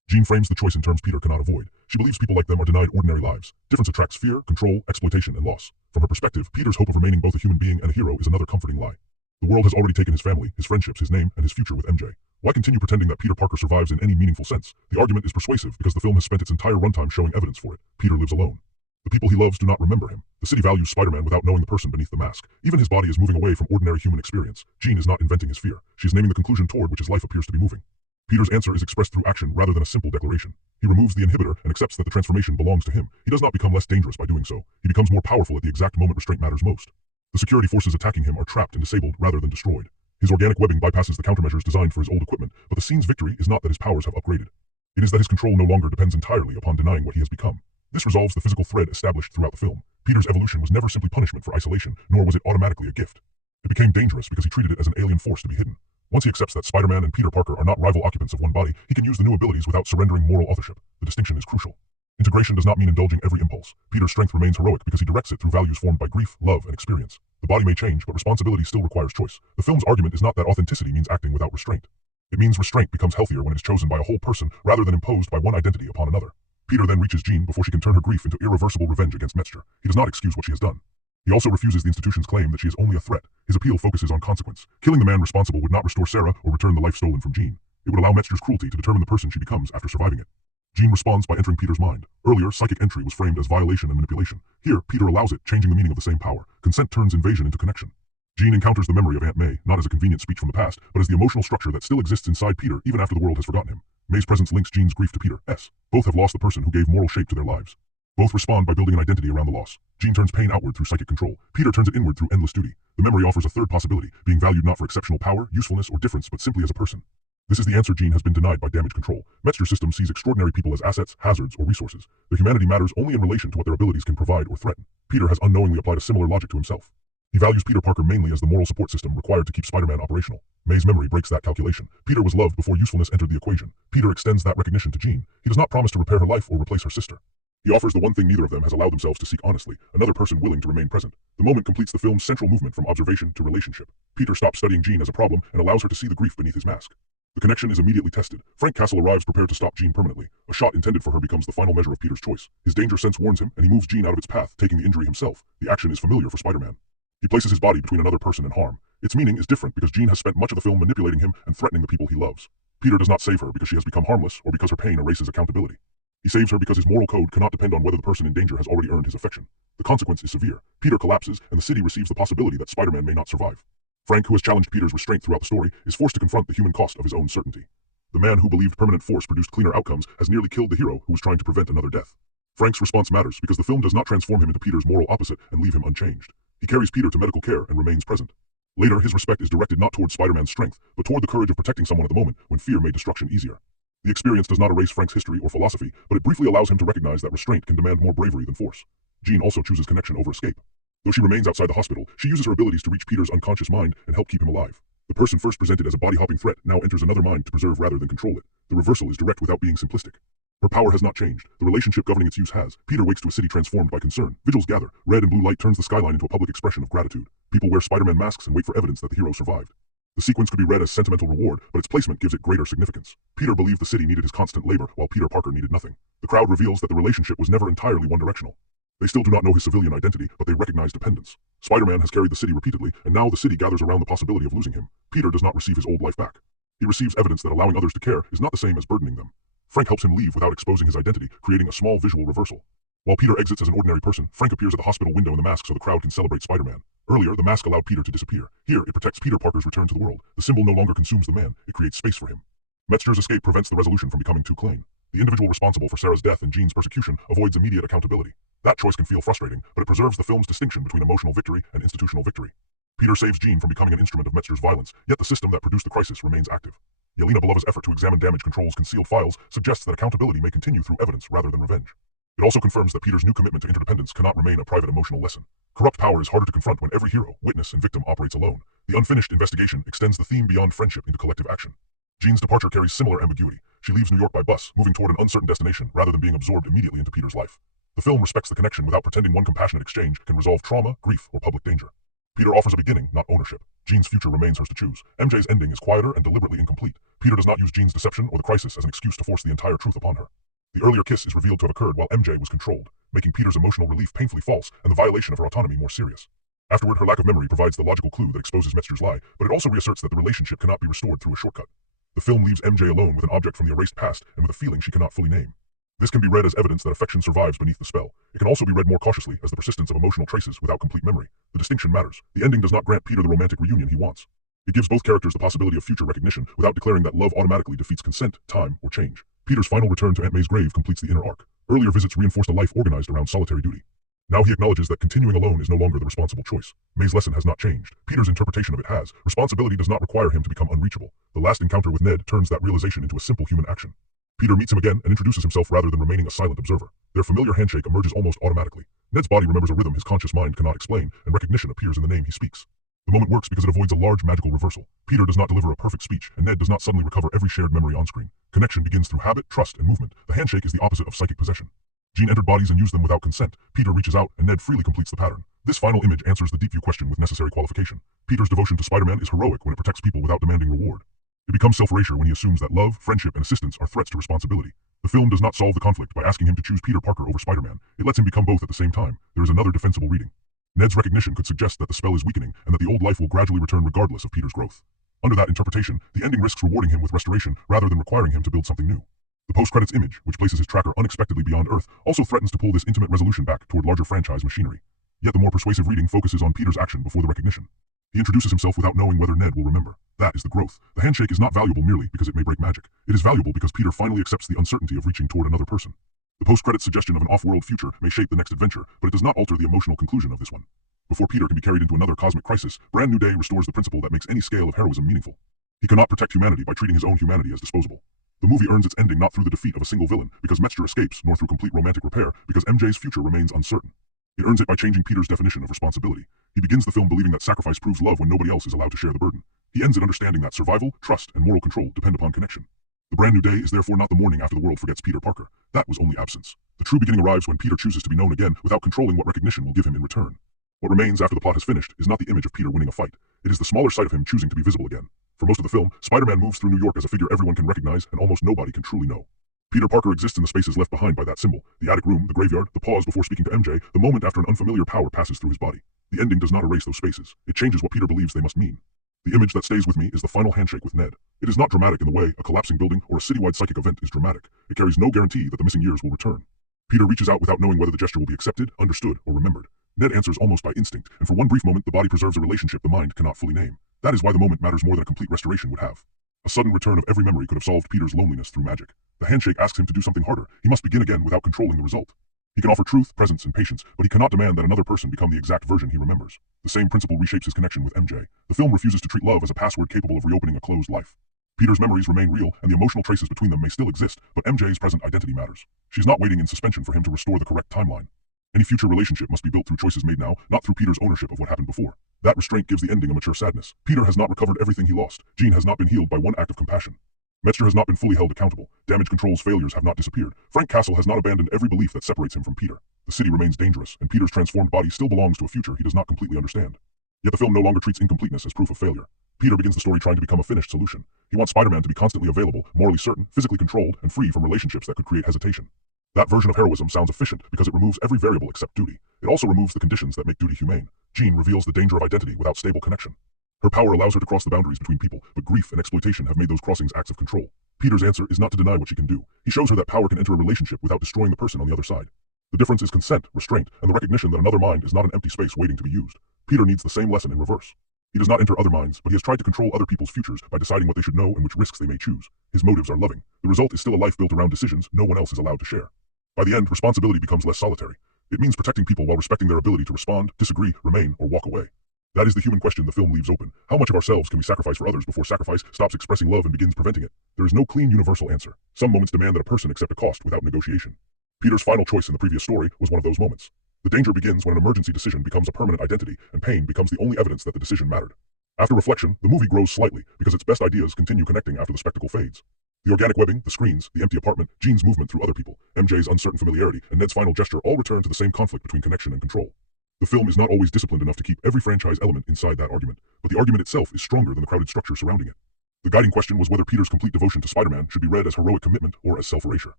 Jean frames the choice in terms Peter cannot avoid. She believes people like them are denied ordinary lives. Difference attracts fear, control, exploitation, and loss. From her perspective, Peter's hope of remaining both a human being and a hero is another comforting lie. The world has already taken his family, his friendships, his name, and his future with MJ. Why continue pretending that Peter Parker survives in any meaningful sense? The argument is persuasive because the film has spent its entire runtime showing evidence for it. Peter lives alone. The people he loves do not remember him. The city values Spider-Man without knowing the person beneath the mask. Even his body is moving away from ordinary human experience. Jean is not inventing his fear. She is naming the conclusion toward which his life appears to be moving. Peter's answer is expressed through action rather than a simple declaration. He removes the inhibitor and accepts that the transformation belongs to him. He does not become less dangerous by doing so. He becomes more powerful at the exact moment restraint matters most. The security forces attacking him are trapped and disabled rather than destroyed. His organic webbing bypasses the countermeasures designed for his old equipment, but the scene's victory is not that his powers have upgraded. It is that his control no longer depends entirely upon denying what he has become. This resolves the physical thread established throughout the film. Peter's evolution was never simply punishment for isolation, nor was it automatically a gift. It became dangerous because he treated it as an alien force to be hidden. Once he accepts that Spider-Man and Peter Parker are not rival occupants of one body, he can use the new abilities without surrendering moral authorship. The distinction is crucial. Integration does not mean indulging every impulse. Peter's strength remains heroic because he directs it through values formed by grief, love, and experience. The body may change, but responsibility still requires choice. The film's argument is not that authenticity means acting without restraint. It means restraint becomes healthier when it is chosen by a whole person rather than imposed by one identity upon another. Peter then reaches Jean before she can turn her grief into irreversible revenge against Metzger. He does not excuse what she has done. He also refuses the institution's claim that she is only a threat. His appeal focuses on consequence. Killing the man responsible would not restore Sarah or return the life stolen from Jean. It would allow Metzger's cruelty to determine the person she becomes after surviving it. Jean responds by entering Peter's mind. Earlier, psychic entry was framed as violation and manipulation. Here, Peter allows it, changing the meaning of the same power. Consent turns invasion into connection. Jean encounters the memory of Aunt May, not as a convenient speech from the past, but as the emotional structure that still exists inside Peter even after the world has forgotten him. May's presence links Jean's grief to Peter's. Both have lost the person who gave moral shape to their lives. Both respond by building an identity around the loss. Jean turns pain outward through psychic control. Peter turns it inward through endless duty. The memory offers a third possibility, being valued not for exceptional power, usefulness, or difference, but simply as a person. This is the answer Jean has been denied by damage control. Metzger's system sees extraordinary people as assets, hazards, or resources. Their humanity matters only in relation to what their abilities can provide or threaten. Peter has unknowingly applied a similar logic to himself. He values Peter Parker mainly as the moral support system required to keep Spider-Man operational. May's memory breaks that calculation. Peter was loved before usefulness entered the equation. Peter extends that recognition to Jean. He does not promise to repair her life or replace her sister. He offers the one thing neither of them has allowed themselves to seek honestly, another person willing to remain present. The moment completes the film's central movement from observation to relationship. Peter stops studying Jean as a problem and allows her to see the grief beneath his mask. The connection is immediately tested. Frank Castle arrives prepared to stop Jean permanently. A shot intended for her becomes the final measure of Peter's choice. His danger sense warns him, and he moves Jean out of its path, taking the injury himself. The action is familiar for Spider-Man. He places his body between another person and harm. Its meaning is different because Jean has spent much of the film manipulating him and threatening the people he loves. Peter does not save her because she has become harmless or because her pain erases accountability. He saves her because his moral code cannot depend on whether the person in danger has already earned his affection. The consequence is severe. Peter collapses, and the city receives the possibility that Spider-Man may not survive. Frank, who has challenged Peter's restraint throughout the story, is forced to confront the human cost of his own certainty. The man who believed permanent force produced cleaner outcomes has nearly killed the hero who was trying to prevent another death. Frank's response matters because the film does not transform him into Peter's moral opposite and leave him unchanged. He carries Peter to medical care and remains present. Later, his respect is directed not toward Spider-Man's strength, but toward the courage of protecting someone at the moment when fear made destruction easier. The experience does not erase Frank's history or philosophy, but it briefly allows him to recognize that restraint can demand more bravery than force. Jean also chooses connection over escape. Though she remains outside the hospital, she uses her abilities to reach Peter's unconscious mind and help keep him alive. The person first presented as a body-hopping threat now enters another mind to preserve rather than control it. The reversal is direct without being simplistic. Her power has not changed. The relationship governing its use has. Peter wakes to a city transformed by concern. Vigils gather. Red and blue light turns the skyline into a public expression of gratitude. People wear Spider-Man masks and wait for evidence that the hero survived. The sequence could be read as sentimental reward, but its placement gives it greater significance. Peter believed the city needed his constant labor, while Peter Parker needed nothing. The crowd reveals that the relationship was never entirely one-directional. They still do not know his civilian identity, but they recognize dependence. Spider-Man has carried the city repeatedly, and now the city gathers around the possibility of losing him. Peter does not receive his old life back. He receives evidence that allowing others to care is not the same as burdening them. Frank helps him leave without exposing his identity, creating a small visual reversal. While Peter exits as an ordinary person, Frank appears at the hospital window in the mask so the crowd can celebrate Spider-Man. Earlier, the mask allowed Peter to disappear. Here, it protects Peter Parker's return to the world. The symbol no longer consumes the man, it creates space for him. Metzger's escape prevents the resolution from becoming too plain. The individual responsible for Sarah's death and Jean's persecution avoids immediate accountability. That choice can feel frustrating, but it preserves the film's distinction between emotional victory and institutional victory. Peter saves Jean from becoming an instrument of Metzger's violence, yet the system that produced the crisis remains active. Yelena Belova's effort to examine Damage Control's concealed files suggests that accountability may continue through evidence rather than revenge. It also confirms that Peter's new commitment to interdependence cannot remain a private emotional lesson. Corrupt power is harder to confront when every hero, witness, and victim operates alone. The unfinished investigation extends the theme beyond friendship into collective action. Jean's departure carries similar ambiguity. She leaves New York by bus, moving toward an uncertain destination rather than being absorbed immediately into Peter's life. The film respects the connection without pretending one compassionate exchange can resolve trauma, grief, or public danger. Peter offers a beginning, not ownership. Jean's future remains hers to choose. MJ's ending is quieter and deliberately incomplete. Peter does not use Jean's deception or the crisis as an excuse to force the entire truth upon her. The earlier kiss is revealed to have occurred while MJ was controlled, making Peter's emotional relief painfully false and the violation of her autonomy more serious. Afterward, her lack of memory provides the logical clue that exposes Metzger's lie, but it also reasserts that the relationship cannot be restored through a shortcut. The film leaves MJ alone with an object from the erased past and with a feeling she cannot fully name. This can be read as evidence that affection survives beneath the spell. It can also be read more cautiously as the persistence of emotional traces without complete memory. The distinction matters. The ending does not grant Peter the romantic reunion he wants. It gives both characters the possibility of future recognition without declaring that love automatically defeats consent, time, or change. Peter's final return to Aunt May's grave completes the inner arc. Earlier visits reinforced a life organized around solitary duty. Now he acknowledges that continuing alone is no longer the responsible choice. May's lesson has not changed. Peter's interpretation of it has. Responsibility does not require him to become unreachable. The last encounter with Ned turns that realization into a simple human action. Peter meets him again and introduces himself rather than remaining a silent observer. Their familiar handshake emerges almost automatically. Ned's body remembers a rhythm his conscious mind cannot explain, and recognition appears in the name he speaks. The moment works because it avoids a large magical reversal. Peter does not deliver a perfect speech, and Ned does not suddenly recover every shared memory on screen. Connection begins through habit, trust, and movement. The handshake is the opposite of psychic possession. Jean entered bodies and used them without consent. Peter reaches out, and Ned freely completes the pattern. This final image answers the Deepview question with necessary qualification. Peter's devotion to Spider-Man is heroic when it protects people without demanding reward. It becomes self-erasure when he assumes that love, friendship, and assistance are threats to responsibility. The film does not solve the conflict by asking him to choose Peter Parker over Spider-Man. It lets him become both at the same time. There is another defensible reading. Ned's recognition could suggest that the spell is weakening and that the old life will gradually return regardless of Peter's growth. Under that interpretation, the ending risks rewarding him with restoration rather than requiring him to build something new. The post-credits image, which places his tracker unexpectedly beyond Earth, also threatens to pull this intimate resolution back toward larger franchise machinery. Yet the more persuasive reading focuses on Peter's action before the recognition. He introduces himself without knowing whether Ned will remember. That is the growth. The handshake is not valuable merely because it may break magic. It is valuable because Peter finally accepts the uncertainty of reaching toward another person. The post-credits suggestion of an off-world future may shape the next adventure, but it does not alter the emotional conclusion of this one. Before Peter can be carried into another cosmic crisis, Brand New Day restores the principle that makes any scale of heroism meaningful. He cannot protect humanity by treating his own humanity as disposable. The movie earns its ending not through the defeat of a single villain, because Metzger escapes, nor through complete romantic repair, because MJ's future remains uncertain. It earns it by changing Peter's definition of responsibility. He begins the film believing that sacrifice proves love when nobody else is allowed to share the burden. He ends it understanding that survival, trust, and moral control depend upon connection. The Brand New Day is therefore not the morning after the world forgets Peter Parker. That was only absence. The true beginning arrives when Peter chooses to be known again without controlling what recognition will give him in return. What remains after the plot has finished is not the image of Peter winning a fight. It is the smaller side of him choosing to be visible again. For most of the film, Spider-Man moves through New York as a figure everyone can recognize and almost nobody can truly know. Peter Parker exists in the spaces left behind by that symbol. The attic room, the graveyard, the pause before speaking to MJ, the moment after an unfamiliar power passes through his body. The ending does not erase those spaces. It changes what Peter believes they must mean. The image that stays with me is the final handshake with Ned. It is not dramatic in the way a collapsing building or a citywide psychic event is dramatic. It carries no guarantee that the missing years will return. Peter reaches out without knowing whether the gesture will be accepted, understood, or remembered. Ned answers almost by instinct, and for one brief moment the body preserves a relationship the mind cannot fully name. That is why the moment matters more than a complete restoration would have. A sudden return of every memory could have solved Peter's loneliness through magic. The handshake asks him to do something harder. He must begin again without controlling the result. He can offer truth, presence, and patience, but he cannot demand that another person become the exact version he remembers. The same principle reshapes his connection with MJ. The film refuses to treat love as a password capable of reopening a closed life. Peter's memories remain real, and the emotional traces between them may still exist, but MJ's present identity matters. She's not waiting in suspension for him to restore the correct timeline. Any future relationship must be built through choices made now, not through Peter's ownership of what happened before. That restraint gives the ending a mature sadness. Peter has not recovered everything he lost. Jean has not been healed by one act of compassion. Metzger has not been fully held accountable. Damage Control's failures have not disappeared. Frank Castle has not abandoned every belief that separates him from Peter. The city remains dangerous, and Peter's transformed body still belongs to a future he does not completely understand. Yet the film no longer treats incompleteness as proof of failure. Peter begins the story trying to become a finished solution. He wants Spider-Man to be constantly available, morally certain, physically controlled, and free from relationships that could create hesitation. That version of heroism sounds efficient because it removes every variable except duty. It also removes the conditions that make duty humane. Jean reveals the danger of identity without stable connection. Her power allows her to cross the boundaries between people, but grief and exploitation have made those crossings acts of control. Peter's answer is not to deny what she can do. He shows her that power can enter a relationship without destroying the person on the other side. The difference is consent, restraint, and the recognition that another mind is not an empty space waiting to be used. Peter needs the same lesson in reverse. He does not enter other minds, but he has tried to control other people's futures by deciding what they should know and which risks they may choose. His motives are loving. The result is still a life built around decisions no one else is allowed to share. By the end, responsibility becomes less solitary. It means protecting people while respecting their ability to respond, disagree, remain, or walk away. That is the human question the film leaves open. How much of ourselves can we sacrifice for others before sacrifice stops expressing love and begins preventing it? There is no clean universal answer. Some moments demand that a person accept a cost without negotiation. Peter's final choice in the previous story was one of those moments. The danger begins when an emergency decision becomes a permanent identity, and pain becomes the only evidence that the decision mattered. After reflection, the movie grows slightly, because its best ideas continue connecting after the spectacle fades. The organic webbing, the screens, the empty apartment, Jean's movement through other people, MJ's uncertain familiarity, and Ned's final gesture all return to the same conflict between connection and control. The film is not always disciplined enough to keep every franchise element inside that argument, but the argument itself is stronger than the crowded structure surrounding it. The guiding question was whether Peter's complete devotion to Spider-Man should be read as heroic commitment or as self-erasure.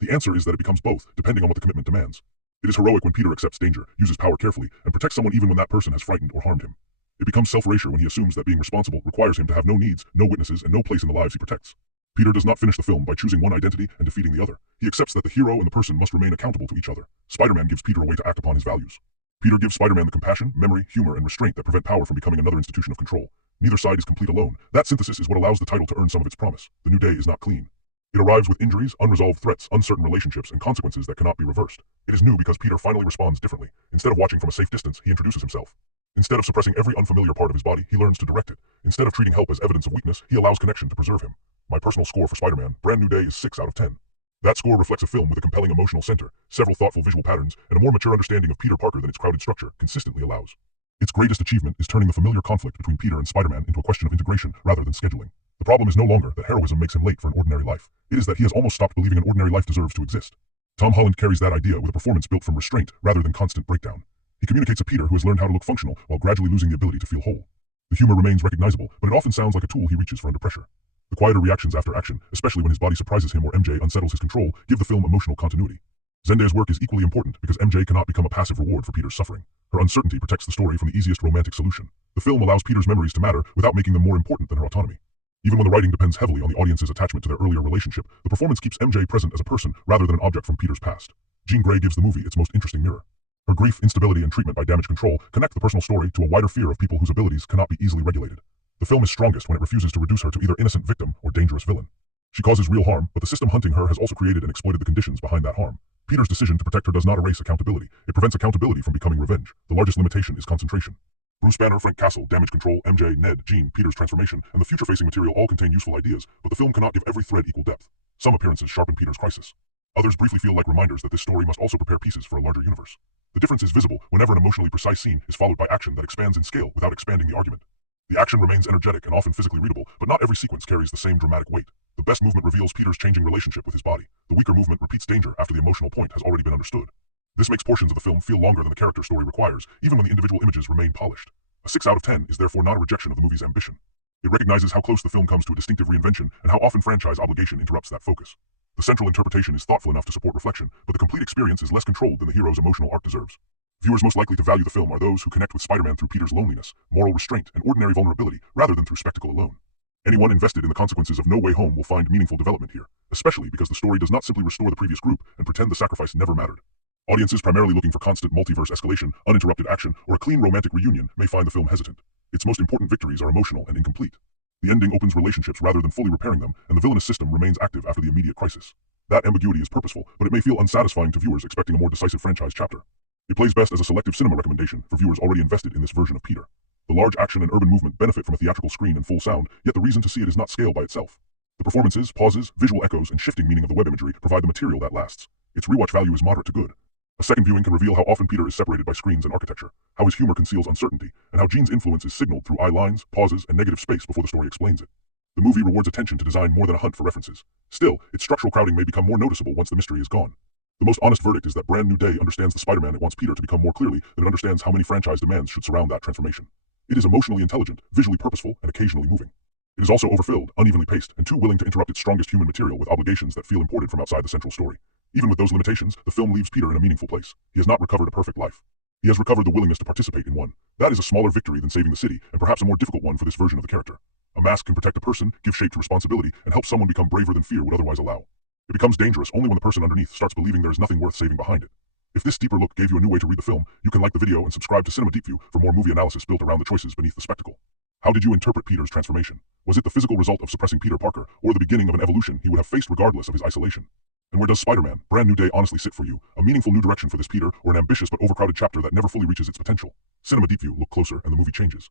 The answer is that it becomes both, depending on what the commitment demands. It is heroic when Peter accepts danger, uses power carefully, and protects someone even when that person has frightened or harmed him. It becomes self-erasure when he assumes that being responsible requires him to have no needs, no witnesses, and no place in the lives he protects. Peter does not finish the film by choosing one identity and defeating the other. He accepts that the hero and the person must remain accountable to each other. Spider-Man gives Peter a way to act upon his values. Peter gives Spider-Man the compassion, memory, humor, and restraint that prevent power from becoming another institution of control. Neither side is complete alone. That synthesis is what allows the title to earn some of its promise. The New Day is not clean. It arrives with injuries, unresolved threats, uncertain relationships, and consequences that cannot be reversed. It is new because Peter finally responds differently. Instead of watching from a safe distance, he introduces himself. Instead of suppressing every unfamiliar part of his body, he learns to direct it. Instead of treating help as evidence of weakness, he allows connection to preserve him. My personal score for Spider-Man, Brand New Day is 6 out of 10. That score reflects a film with a compelling emotional center, several thoughtful visual patterns, and a more mature understanding of Peter Parker than its crowded structure consistently allows. Its greatest achievement is turning the familiar conflict between Peter and Spider-Man into a question of integration rather than scheduling. The problem is no longer that heroism makes him late for an ordinary life. It is that he has almost stopped believing an ordinary life deserves to exist. Tom Holland carries that idea with a performance built from restraint rather than constant breakdown. He communicates a Peter who has learned how to look functional while gradually losing the ability to feel whole. The humor remains recognizable, but it often sounds like a tool he reaches for under pressure. The quieter reactions after action, especially when his body surprises him or MJ unsettles his control, give the film emotional continuity. Zendaya's work is equally important because MJ cannot become a passive reward for Peter's suffering. Her uncertainty protects the story from the easiest romantic solution. The film allows Peter's memories to matter without making them more important than her autonomy. Even when the writing depends heavily on the audience's attachment to their earlier relationship, the performance keeps MJ present as a person rather than an object from Peter's past. Jean Grey gives the movie its most interesting mirror. Her grief, instability, and treatment by damage control connect the personal story to a wider fear of people whose abilities cannot be easily regulated. The film is strongest when it refuses to reduce her to either innocent victim or dangerous villain. She causes real harm, but the system hunting her has also created and exploited the conditions behind that harm. Peter's decision to protect her does not erase accountability. It prevents accountability from becoming revenge. The largest limitation is concentration. Bruce Banner, Frank Castle, damage control, MJ, Ned, Jean, Peter's transformation, and the future-facing material all contain useful ideas, but the film cannot give every thread equal depth. Some appearances sharpen Peter's crisis. Others briefly feel like reminders that this story must also prepare pieces for a larger universe. The difference is visible whenever an emotionally precise scene is followed by action that expands in scale without expanding the argument. The action remains energetic and often physically readable, but not every sequence carries the same dramatic weight. The best movement reveals Peter's changing relationship with his body. The weaker movement repeats danger after the emotional point has already been understood. This makes portions of the film feel longer than the character story requires, even when the individual images remain polished. A 6 out of 10 is therefore not a rejection of the movie's ambition. It recognizes how close the film comes to a distinctive reinvention and how often franchise obligation interrupts that focus. The central interpretation is thoughtful enough to support reflection, but the complete experience is less controlled than the hero's emotional arc deserves. Viewers most likely to value the film are those who connect with Spider-Man through Peter's loneliness, moral restraint, and ordinary vulnerability, rather than through spectacle alone. Anyone invested in the consequences of No Way Home will find meaningful development here, especially because the story does not simply restore the previous group and pretend the sacrifice never mattered. Audiences primarily looking for constant multiverse escalation, uninterrupted action, or a clean romantic reunion may find the film hesitant. Its most important victories are emotional and incomplete. The ending opens relationships rather than fully repairing them, and the villainous system remains active after the immediate crisis. That ambiguity is purposeful, but it may feel unsatisfying to viewers expecting a more decisive franchise chapter. It plays best as a selective cinema recommendation for viewers already invested in this version of Peter. The large action and urban movement benefit from a theatrical screen and full sound, yet the reason to see it is not scale by itself. The performances, pauses, visual echoes, and shifting meaning of the web imagery provide the material that lasts. Its rewatch value is moderate to good. A second viewing can reveal how often Peter is separated by screens and architecture, how his humor conceals uncertainty, and how Jean's influence is signaled through eye lines, pauses, and negative space before the story explains it. The movie rewards attention to design more than a hunt for references. Still, its structural crowding may become more noticeable once the mystery is gone. The most honest verdict is that Brand New Day understands the Spider-Man it wants Peter to become more clearly than it understands how many franchise demands should surround that transformation. It is emotionally intelligent, visually purposeful, and occasionally moving. It is also overfilled, unevenly paced, and too willing to interrupt its strongest human material with obligations that feel imported from outside the central story. Even with those limitations, the film leaves Peter in a meaningful place. He has not recovered a perfect life. He has recovered the willingness to participate in one. That is a smaller victory than saving the city, and perhaps a more difficult one for this version of the character. A mask can protect a person, give shape to responsibility, and help someone become braver than fear would otherwise allow. It becomes dangerous only when the person underneath starts believing there is nothing worth saving behind it. If this deeper look gave you a new way to read the film, you can like the video and subscribe to Cinema Deep View for more movie analysis built around the choices beneath the spectacle. How did you interpret Peter's transformation? Was it the physical result of suppressing Peter Parker, or the beginning of an evolution he would have faced regardless of his isolation? And where does Spider-Man, Brand New Day honestly sit for you? A meaningful new direction for this Peter, or an ambitious but overcrowded chapter that never fully reaches its potential? Cinema Deep View, look closer and the movie changes.